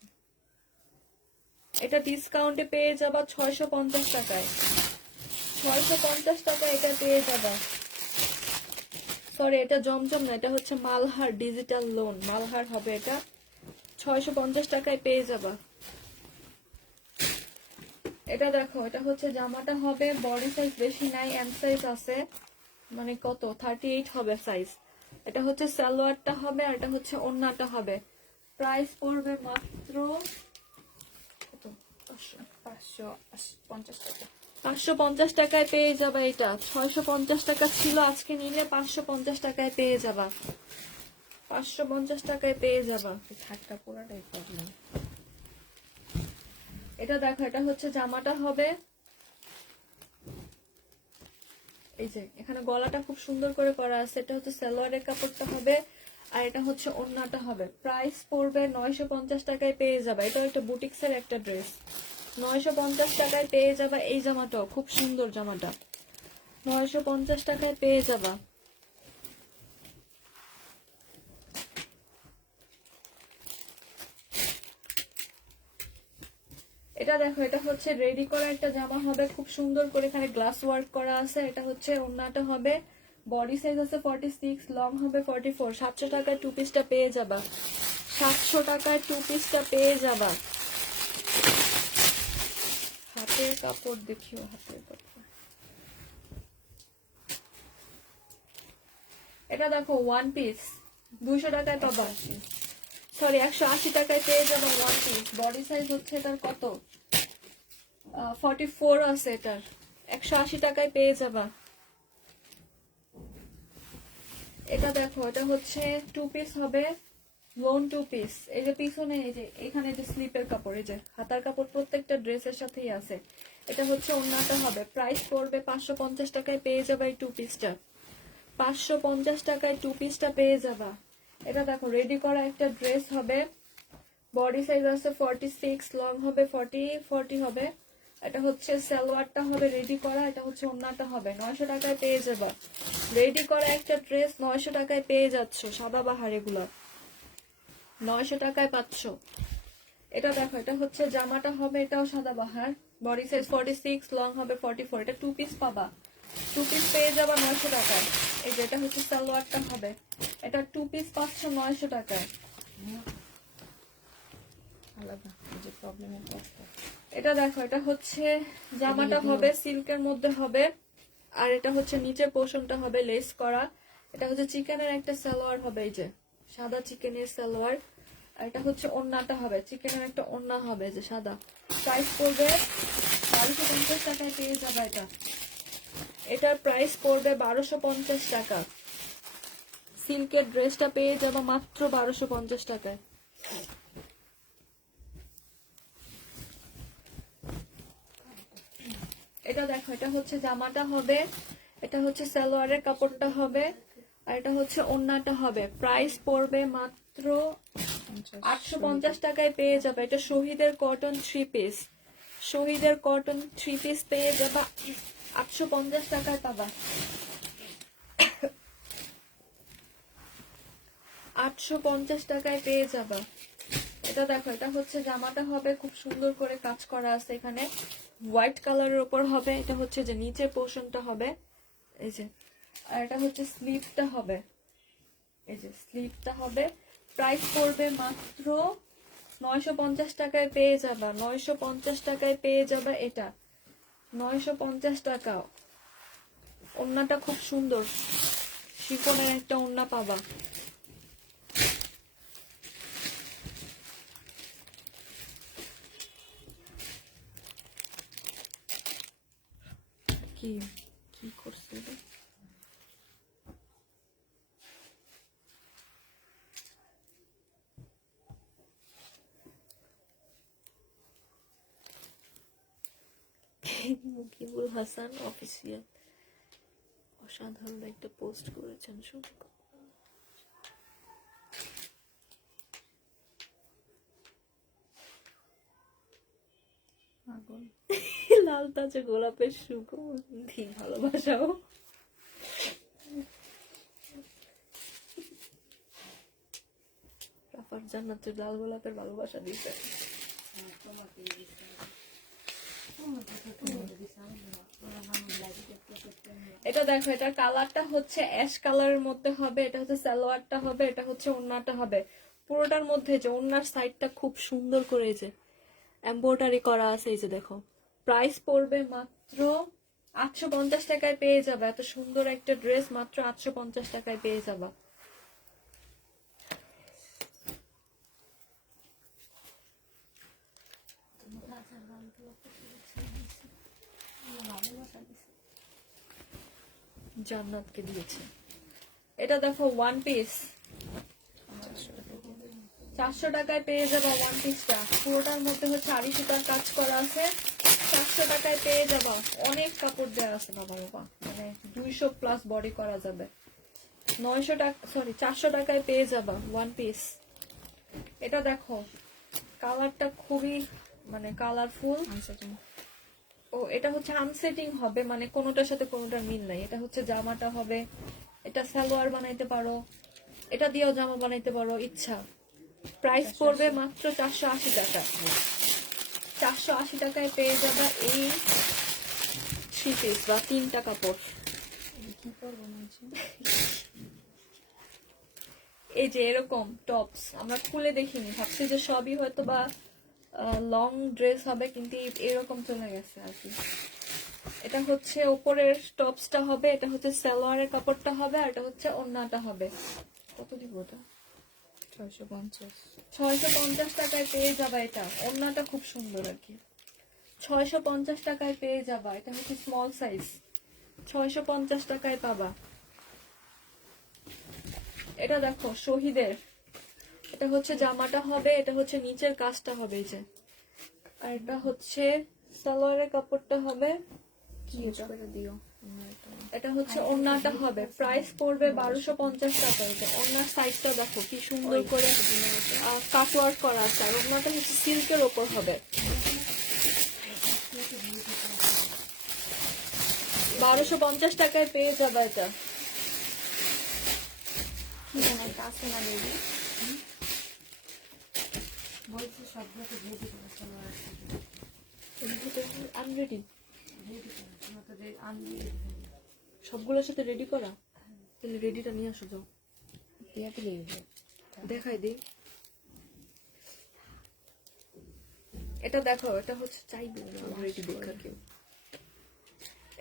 এটা ডিসকাউন্টে পেয়ে যাবা 650 টাকায়। 650 টাকা এটা পেয়ে যাবা। সরি, এটা জমজম না, এটা হচ্ছে মালহার ডিজিটাল লোন, মালহার হবে এটা। 650 টাকায় পেয়ে যাবা। এটা দেখো, এটা হচ্ছে জামাটা হবে, বডি সাইজ বেশি নাই, এম সাইজ আছে, মানে কত 38 হবে সাইজ। এটা হচ্ছে সালোয়ারটা হবে, আর এটা হচ্ছে ওড়নাটা হবে, প্রাইস পড়বে মাত্র কত? 550 টাকা। 550 টাকায় পেয়ে যাবা। এটা 650 টাকা ছিল, আজকে নিলে 550 টাকায় পেয়ে যাবা। 550 টাকায় পেয়ে যাবা। এই থাকটা পুরাটাই প্রবলেম। এটা দেখো, এটা হচ্ছে জামাটা হবে, এই যে এখানে গলাটা খুব সুন্দর করে করা আছে, এটা হচ্ছে সালোয়ারের কাপড়টা হবে, আর এটা হচ্ছে ওড়নাটা হবে, প্রাইস পড়বে 950 টাকায় পেয়ে যাবা। এটা একটা বুটিক্সের একটা ড্রেস, 950 টাকায় পেয়ে যাবা। এই জামাটাও খুব সুন্দর, জামাটা 950 টাকায় পেয়ে যাবা। এটা দেখো, এটা হচ্ছে রেডি করা একটা জামা হবে, খুব সুন্দর করে এখানে গ্লাস ওয়ার্ক করা আছে। এটা হচ্ছে ওড়নাটা হবে, বডি সাইজ আছে 46, লং হবে 44। 700 টাকায় 2 পিসটা পেয়ে যাবা। 700 টাকায় 2 পিসটা পেয়ে যাবা। হাতের কাপড় দেখিও, হাতের কাপড় এটা দেখো ওয়ান পিস 200 টাকায় পাবা, সরি 180 টাকায় পেয়ে যাবা ওয়ান পিস। বডি সাইজ হচ্ছে এটার কত, 44 আছে এটার, 180 টাকায় পেয়ে যাবা। এটা দেখো, এটা হচ্ছে 2 পিস হবে, লোন 2 পিস। এই যে পিছনে এই যে এখানে যে স্লিপের কাপড়, এই যে হাতার কাপড় প্রত্যেকটা ড্রেসের সাথেই আছে। এটা হচ্ছে ওন্নাটা হবে, প্রাইস পড়বে 550 টাকায় পেয়ে যাবা এই 2 পিসটা। 550 টাকায় 2 পিসটা পেয়ে যাবা। এটা দেখো রেডি করা একটা ড্রেস হবে, বডি সাইজ আছে 46, লং হবে 40 হবে। এটা হচ্ছে সালোয়ারটা হবে রেডি করা, এটা হচ্ছে ওন্নাটা হবে। 900 টাকায় পেয়ে যাবা রেডি করা একটা ড্রেস, 900 টাকায় পেয়ে যাচ্ছ সাদাবাহার, এগুলা 900 টাকায় পাচ্ছ। এটা দেখো, এটা হচ্ছে জামাটা হবে, এটাও সাদাবাহার, বডি সাইজ 46, লং হবে 44। এটা 2 পিস পাবা, 2 পিস পেয়ে যাবা 900 টাকায়। এই যে এটা হচ্ছে সালোয়ারটা হবে, এটা 2 পিস পাচ্ছ 900 টাকায়। আলাদা এই যে প্রবলেমের কথা। এটা দেখো, এটা হচ্ছে জামাটা হবে সিল্কের মধ্যে হবে, আর এটা হচ্ছে নিচের পোর্শনটা হবে লেস করা। এটা হচ্ছে চিকেনের একটা সালোয়ার হবে, এই যে সাদা চিকেনের সালোয়ার। আর এটা হচ্ছে ওন্নাটা হবে, চিকেনের একটা ওন্না হবে যে সাদা। প্রাইস পড়বে 1250 টাকায় পেয়ে যাবে এটা। এটার প্রাইস পড়বে 1250 টাকা। সিল্কের ড্রেসটা পেয়ে যাবে মাত্র 1250 টাকায়। এটা দেখো, এটা হচ্ছে জামাটা হবে, এটা হচ্ছে সালোয়ারের কাপড়টা হবে, আর এটা হচ্ছে ওন্নাটা হবে। প্রাইস পড়বে মাত্র 850 টাকায় পেয়ে যাবে। এটা শহীদের কটন 3 পিস, শহীদের কটন 3 পিস পেয়ে যাবা 850 টাকায় পাবা। 850 টাকায় পেয়ে যাবা। এটা দেখো, এটা হচ্ছে জামাটা হবে, খুব সুন্দর করে কাজ করা আছে এখানে, হোয়াইট কালারের উপর হবে। এটা হচ্ছে যে নিচের পোর্শনটা হবে, এই যে, আর এটা হচ্ছে স্লিভটা হবে, এই যে স্লিভটা হবে। প্রাইস পড়বে মাত্র 950 টাকায় পেয়ে যাবা, 950 টাকায় পেয়ে যাবা এটা, 950 টাকা। ওন্নাটা খুব সুন্দর, শিফনের একটা ওন্না পাবা। কি কি করছে এটা? মুকিবুল হাসান অফিসিয়াল অসাধারণ একটা পোস্ট করেছেন, শুনুন। পাগল। লাল তাজে গোলাপের সুগন্ধি ভালোবাসাও। রাফার জান্নাতের লাল গোলাপের ভালোবাসা দিছে। এটা দেখো, এটার কালারটা হচ্ছে অ্যাশ কালারের মধ্যে হবে, এটা হচ্ছে সালোয়ারটা হবে, এটা হচ্ছে ওন্নাটা হবে। পুরোটার মধ্যে যে ওন্নার সাইডটা খুব সুন্দর করে এই যে এমব্রয়ডারি করা আছে, এই যে দেখো। প্রাইস পড়বে মাত্র 850 টাকায় পেয়ে যাবে। এত সুন্দর একটা ড্রেস মাত্র 850 টাকায় পেয়ে যাবা। জান্নাতকে দিয়েছে। এটা দেখো ওয়ান পিস, 400 টাকায় পেয়ে যাবা ওয়ান পিসটা। পুরোটার মধ্যে হচ্ছে আড়ি সুতার কাজ করা আছে, 400 টাকায় পেয়ে যাবা। অনেক কাপড় দেওয়া আছে বাবা বাবা, মানে 200 প্লাস বডি করা যাবে। 900 টাকা, সরি 400 টাকায় পেয়ে যাবা ওয়ান পিস। এটা দেখো, কালারটা খুবই মানে কালারফুল। ও এটা হচ্ছে আনসেটিং হবে, মানে কোনোটার সাথে কোনোটার মিল নাই। এটা হচ্ছে জামাটা হবে, এটা সালোয়ার বানাইতে পারো, এটা দিয়েও জামা বানাইতে পারো ইচ্ছা। প্রাইস পড়বে মাত্র 480 টাকা। 480 টাকায় পেয়ে যাবে এই 3 পিস বা 3টা কাপড়। কি করবো বলছি? এই যে এরকম টপস আমরা খুলে দেখিনি, ভাবছি যে সবই হয়তো বা লং ড্রেস হবে, কিন্তু এরকম চলে গেছে আর কি। এটা হচ্ছে উপরের টপসটা হবে, এটা হচ্ছে সালোয়ারের কাপড়টা হবে, আর এটা হচ্ছে ওড়নাটা হবে। কত দিব এটা? 650। 650 টাকায় পেয়ে যাবা এটা। ওড়নাটা খুব সুন্দর আর কি। 650 টাকায় পেয়ে যাবা। এটা হচ্ছে স্মল সাইজ, 650 টাকায় পাবা। এটা দেখো শহীদের, এটা হচ্ছে জামাটা হবে, এটা হচ্ছে নিচের কাজটা হবে এই যে, আর এটা হচ্ছে সালোয়ারের কাপড়টা হবে। কি চেঞ্জ এটা? করে দিও আমার এটা। এটা হচ্ছে ওড়নাটা হবে, প্রাইস পড়বে 1250 টাকা। এটা ওড়নার সাইজটা দেখো কি সুন্দর করে কাটওয়ার্ক করা আছে, আর ওড়নাটা হচ্ছে সিল্কের ওপর হবে। 1250 টাকায় পেয়ে যাবে এটা। কি আমার কাছে না দেবি? বলছি সবগুলোকে রেডি করে চলো আর আনরেডি, রেডি করে তোমরা তো আনরেডি সবগুলোর সাথে রেডি করা। তাহলে রেডিটা নিয়ে আসো, যাও দিয়া দিলেই হবে। দেখাই দিই। এটা দেখো, এটা হচ্ছে চাইবে রেডি দেখা কেউ।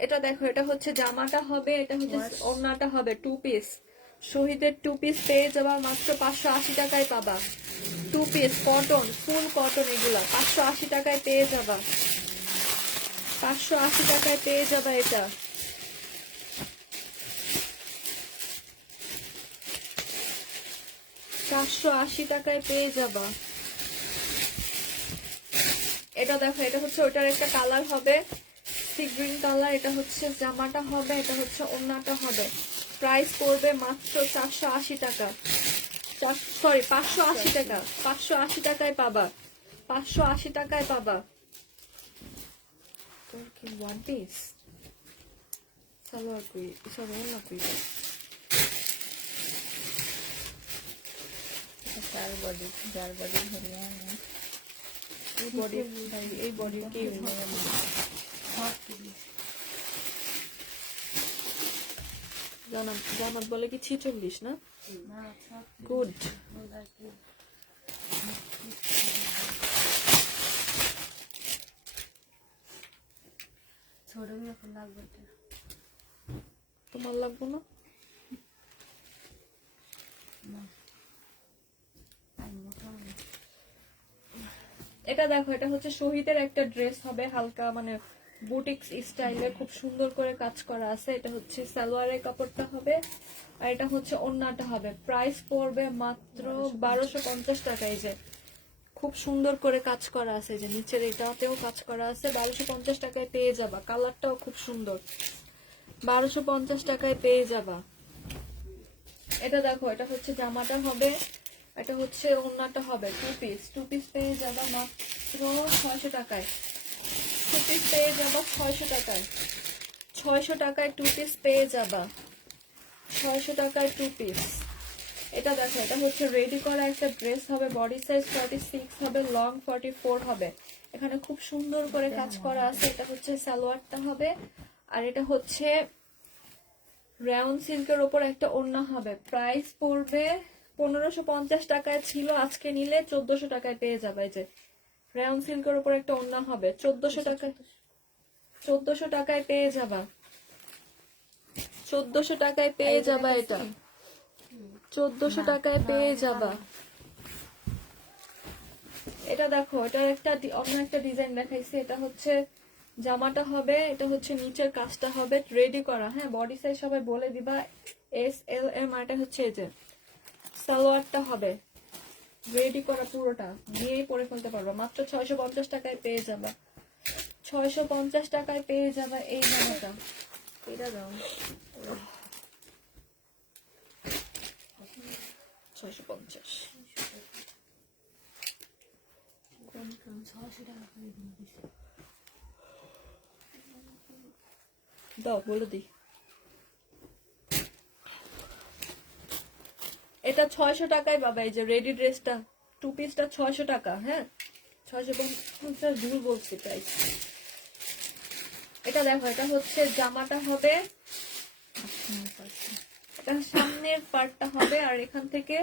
এটা দেখো, এটা হচ্ছে জামাটা হবে, এটা হচ্ছে ওড়নাটা হবে, 2 পিস। শহীদের 2 পিস পেয়ে যাবা মাত্র 580 টাকায় পাবা। 2 পিস কটন, ফুল কটন, এগুলা 580 টাকায় পেয়ে যাবা। 580 টাকায় পেয়ে যাবা এটা। টাকায় পেয়ে যাবা। এটা দেখো, এটা হচ্ছে ওটার একটা কালার হবে, সি গ্রিন কালার। এটা হচ্ছে জামাটা হবে, এটা হচ্ছে ওড়নাটা হবে। প্রাইস পড়বে মাত্র 480 টাকা, সরি 580 টাকা। 580 টাকায় পাবা, 580 টাকায় পাবা। তোর কি ওয়ান পিস সালোয়ার কুই, সরি ওড়না কুই। যার বডি ধরিয়ে আমি এই বডি, এই বডি কি জামাত বলে কি 46 না? না সব গুড। আর কি ছোট মতো লাগবে এটা। তোমার লাগবে না? এটা দেখো, এটা হচ্ছে শহীদের একটা ড্রেস হবে, হালকা মানে বুটিক্স স্টাইলে, খুব সুন্দর করে কাজ করা আছে। এটা হচ্ছে সালোয়ারের কাপড়টা হবে, আর এটা হচ্ছে ওড়নাটা হবে। প্রাইস পড়বে মাত্র 1250 টাকা। এই যে খুব সুন্দর করে কাজ করা আছে, যে নিচের এটাতেও কাজ করা আছে। 1250 টাকায় পেয়ে যাবা। কালারটাও খুব সুন্দর, 1250 টাকায় পেয়ে যাবা। এটা দেখো, এটা হচ্ছে জামাটা হবে, এটা হচ্ছে ওড়নাটা হবে, 2 পিস। 2 পিস পেয়ে যাবা মাত্র 600 টাকায়। 2 পিস পেয়ে যাবা 600 টাকায়। 600 টাকায় 2 পিস পেয়ে যাবা। 600 টাকায় 2 পিস। এটা দেখো, এটা হচ্ছে রেডি করা একটা ড্রেস হবে, বডি সাইজ 46 হবে, লং 44 হবে। এখানে খুব সুন্দর করে কাজ করা আছে। এটা হচ্ছে সালোয়ারটা হবে, আর এটা হচ্ছে রাউন্ড সিল্কের ওপর একটা ওড়না হবে। প্রাইস পড়বে 1550 টাকায় ছিল, আজকে নিলে 1400 টাকায় পেয়ে যাবে। যে রাউন্ড সিল্কের ওপর একটা ওড়না হবে, 1400 টাকায়, 1400 টাকায় পেয়ে যাবা। 1400 টাকায় পেয়ে যাবা এটা, 1400 টাকায় পেয়ে যাবা। এটা দেখো, এটার একটা অন্য একটা ডিজাইন দেখাইছি। এটা হচ্ছে জামাটা হবে, এটা হচ্ছে নিচের কাজটা হবে, রেডি করা। হ্যাঁ, বডি সাইজ সবাই বলে দিবা, এস এল এম। আর এটা হচ্ছে এই যে সালোয়ারটা হবে, রেডি করা, পুরোটা নিয়েই পরে ফেলতে পারবা। মাত্র 650 টাকায় পেয়ে যাবা। 650 টাকায় পেয়ে যাবা এই জামাটা। এটা দাও 650। 600 টাকা করে দিয়েছে। দাও বলে দিই। এটা 600 টাকায় পাবা। এই যে রেডি ড্রেসটা, 2 পিসটা 600 টাকা। হ্যাঁ, 650 ভুল বলছি প্রাইস। এটা দেখো, এটা হচ্ছে জামাটা হবে, এটা সামনের পার্টটা হবে, আর এখান থেকে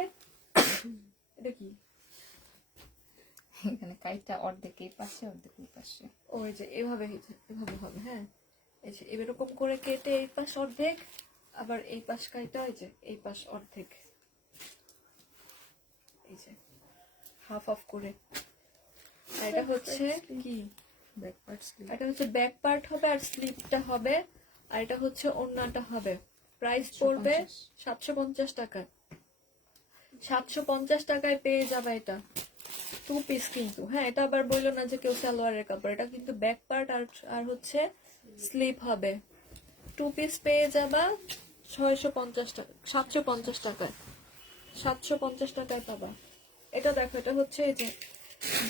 এটা কি, এখানে কাইটা অর্ধেক এই পাশে অর্ধেক ওই পাশে। ওই যে এভাবে এভাবে হবে। হ্যাঁ, এই যে এরকম করে কেটে এই পাশ অর্ধেক, আবার এই পাশ কাইটা ওই যে এই পাশ অর্ধেক, এই যে হাফ হাফ করে। আর এটা হচ্ছে কি, ব্যাক পার্ট স্লিভ। এটা হচ্ছে ব্যাক পার্ট হবে আর স্লিপটা হবে, আর এটা হচ্ছে ওড়নাটা হবে। প্রাইস পড়বে 750 টাকা। 750 টাকায় পেয়ে যাবে এটা। 2 পিস কিন্তু, হ্যাঁ এটা আবার বললো না যে কেউ সালোয়ারের কাপড়, এটা কিন্তু ব্যাক পার্ট আর হচ্ছে স্লিপ হবে। 2 পিস পেয়ে যাবা 650 টাকা, 750 টাকায়। 750 টাকায় পাবা। এটা দেখো, এটা হচ্ছে এই যে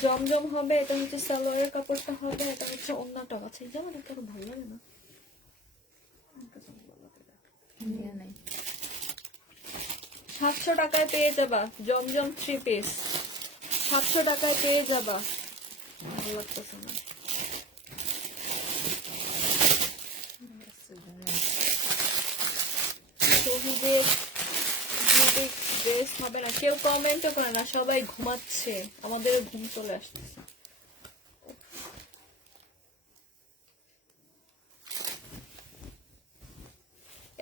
জমজম হবে, এটা হচ্ছে সালোয়ারের কাপড়টা হবে, এটা হচ্ছে ওড়নাটা। আচ্ছা এই জামাটা কারো ভালো লাগে না? নিয়ে নাই। 700 টাকায় পেয়ে যাবা জমজম 3 পিস। 700 টাকায় পেয়ে যাবা। ভালো লাগতেছে না। শহীদের ড্রেস হবে না, কেউ কমেন্টও করে না, সবাই ঘুমাচ্ছে, আমাদের ঘুম চলে আসতেছে।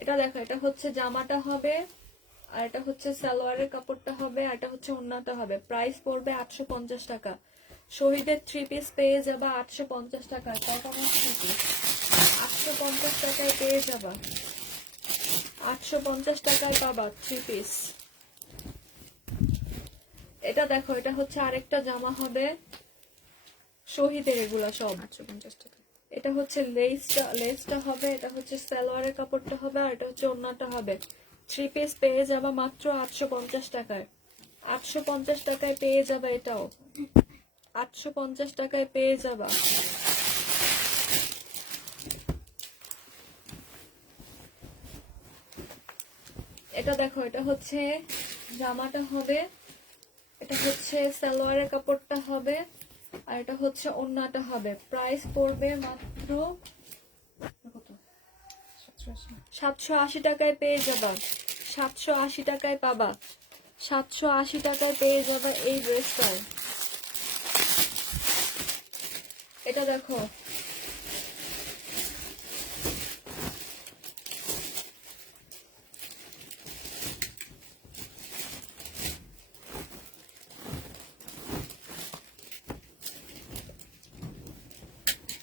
এটা দেখো, এটা হচ্ছে জামাটা হবে, আর এটা হচ্ছে সালোয়ারের কাপড়টা হবে, আর এটা হচ্ছে ওড়নাটা হবে। প্রাইস পড়বে 850 টাকা। শহীদের 3 পিস পেয়ে যাবা 850 টাকায়। কটনের 3 পিস 850 টাকায় পেয়ে যাবা। 850 টাকায় পাবা 3 পিস। এটা দেখো, এটা হচ্ছে আরেকটা জামা হবে শহীদের, এগুলা সব 850 টাকা। এটা হচ্ছে লেসটা হবে, এটা হচ্ছে সালোয়ারের কাপড়টা হবে, আর এটা হচ্ছে ওড়নাটা হবে। 3 পিস পেয়ে যাবা মাত্র 850 টাকায়। 850 টাকায় পেয়ে যাবা এটাও। 850 টাকায় পেয়ে যাবা। এটা দেখো, এটা হচ্ছে জামাটা হবে, এটা হচ্ছে সালোয়ারের কাপড়টা হবে, আর এটা হচ্ছে ওড়নাটা হবে। প্রাইস পড়বে মাত্র কত? 780 টাকায় পেয়ে যাবা। 780 টাকায় পাবা। 780 টাকায় পেয়ে যাবা এই ড্রেসটাও। এটা দেখো,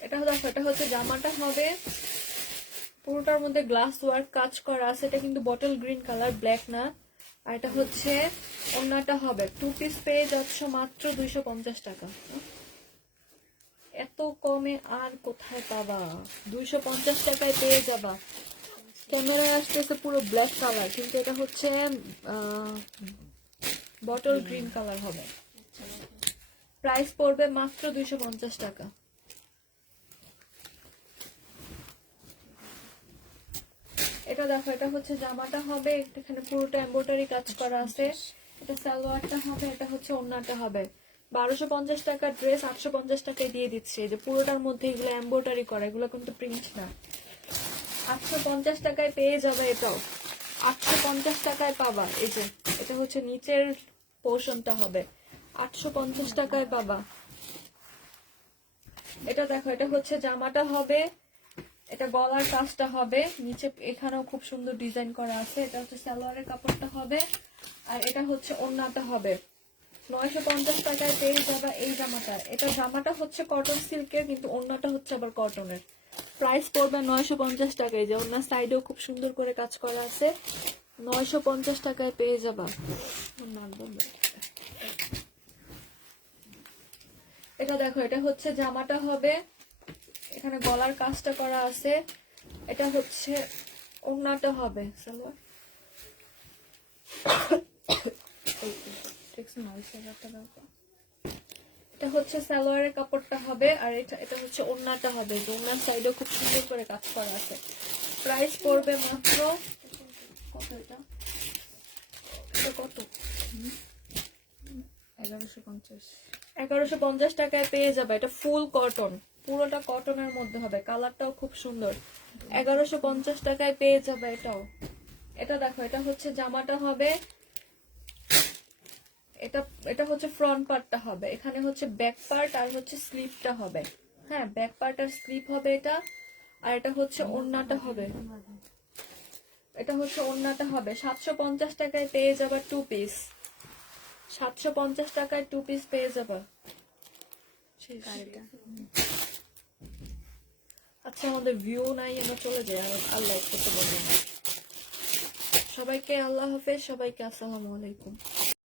এটা দেখো, এটা হচ্ছে জামাটা হবে, পুরোটার মধ্যে গ্লাস ওয়ার্ক কাজ করা আছে, এটা কিন্তু বটল গ্রিন কালার, ব্ল্যাক না। আর এটা হচ্ছে ওড়নাটা হবে। 2 পিস পেয়ে যাচ্ছ মাত্র 250 টাকা। এত কমে আর কোথায় পাবা? 250 টাকায় পেয়ে যাবা। ক্যামেরায় আসতেছে পুরো ব্ল্যাক কালার, কিন্তু এটা হচ্ছে বটল গ্রিন কালার হবে। প্রাইস পড়বে মাত্র 250 টাকা। এটা দেখো, এটা হচ্ছে জামাটা হবে, এখানে পুরোটা এমব্রয়ডারি কাজ করা আছে, এটা সালোয়ারটা হবে, এটা হচ্ছে ওড়নাটা হবে। 1250 টাকার ড্রেস 850 টাকায় দিয়ে দিচ্ছে। এই যে পুরোটার মধ্যে এগুলো এমব্রয়ডারি করা, এগুলো কিন্তু প্রিন্ট না। 850 টাকায় পেয়ে যাবে এটাও। 850 টাকায় পাবা। এই যে এটা হচ্ছে নিচের পোর্শনটা হবে, 850 টাকায় পাবা। এটা দেখো, এটা হচ্ছে জামাটা হবে, এটা গলার কাজটা হবে, নিচে এখানেও খুব সুন্দর ডিজাইন করা আছে। এটা হচ্ছে সালোয়ারের কাপড়টা হবে, আর এটা হচ্ছে ওড়নাটা হবে। 950 টাকায় পেয়ে যাবা এই জামাটা। এটা জামাটা হচ্ছে কটন সিল্কের, কিন্তু ওড়নাটা হচ্ছে আবার কটনের। প্রাইস পড়বে 950 টাকায়। যে ওড়নার সাইডেও খুব সুন্দর করে কাজ করা আছে, 950 টাকায় পেয়ে যাবা। এটা দেখো, এটা হচ্ছে জামাটা হবে, এখানে গলার কাজটা করা আছে, এটা হচ্ছে ওড়নাটা হবে। সালোয়ার এটা হচ্ছে সালোয়ারের কাপড়টা হবে, আর এটা হচ্ছে ওড়নাটা হবে। ওড়নার সাইডেও খুব সুন্দর করে কাজ করা আছে। প্রাইস পড়বে মাত্র কত? এটা কত? 1150। 1150 টাকায় পেয়ে যাবে। এটা ফুল কটন, পুরোটা কটনের মধ্যে হবে, কালারটাও খুব সুন্দর। 1150 টাকায় পেয়ে যাবে এটাও। এটা দেখো, এটা হচ্ছে জামাটা হবে, এটা হচ্ছে ফ্রন্ট পার্টটা হবে, এখানে হচ্ছে ব্যাক পার্ট আর হচ্ছে স্লিপটা হবে। হ্যাঁ, ব্যাক পার্ট আর স্লিপ হবে এটা। আর এটা হচ্ছে ওড়নাটা হবে, এটা হচ্ছে ওড়নাটা হবে 750 টাকায় পেয়ে যাবা 2 পিস, 750 টাকায় 2 পিস পেয়ে যাবা। আচ্ছা আমাদের ভিউ নাই, আমরা চলে যাই, আমার আল্লাহ করতে বলবো। সবাইকে আল্লাহ হাফেজ, সবাইকে আসসালামু আলাইকুম।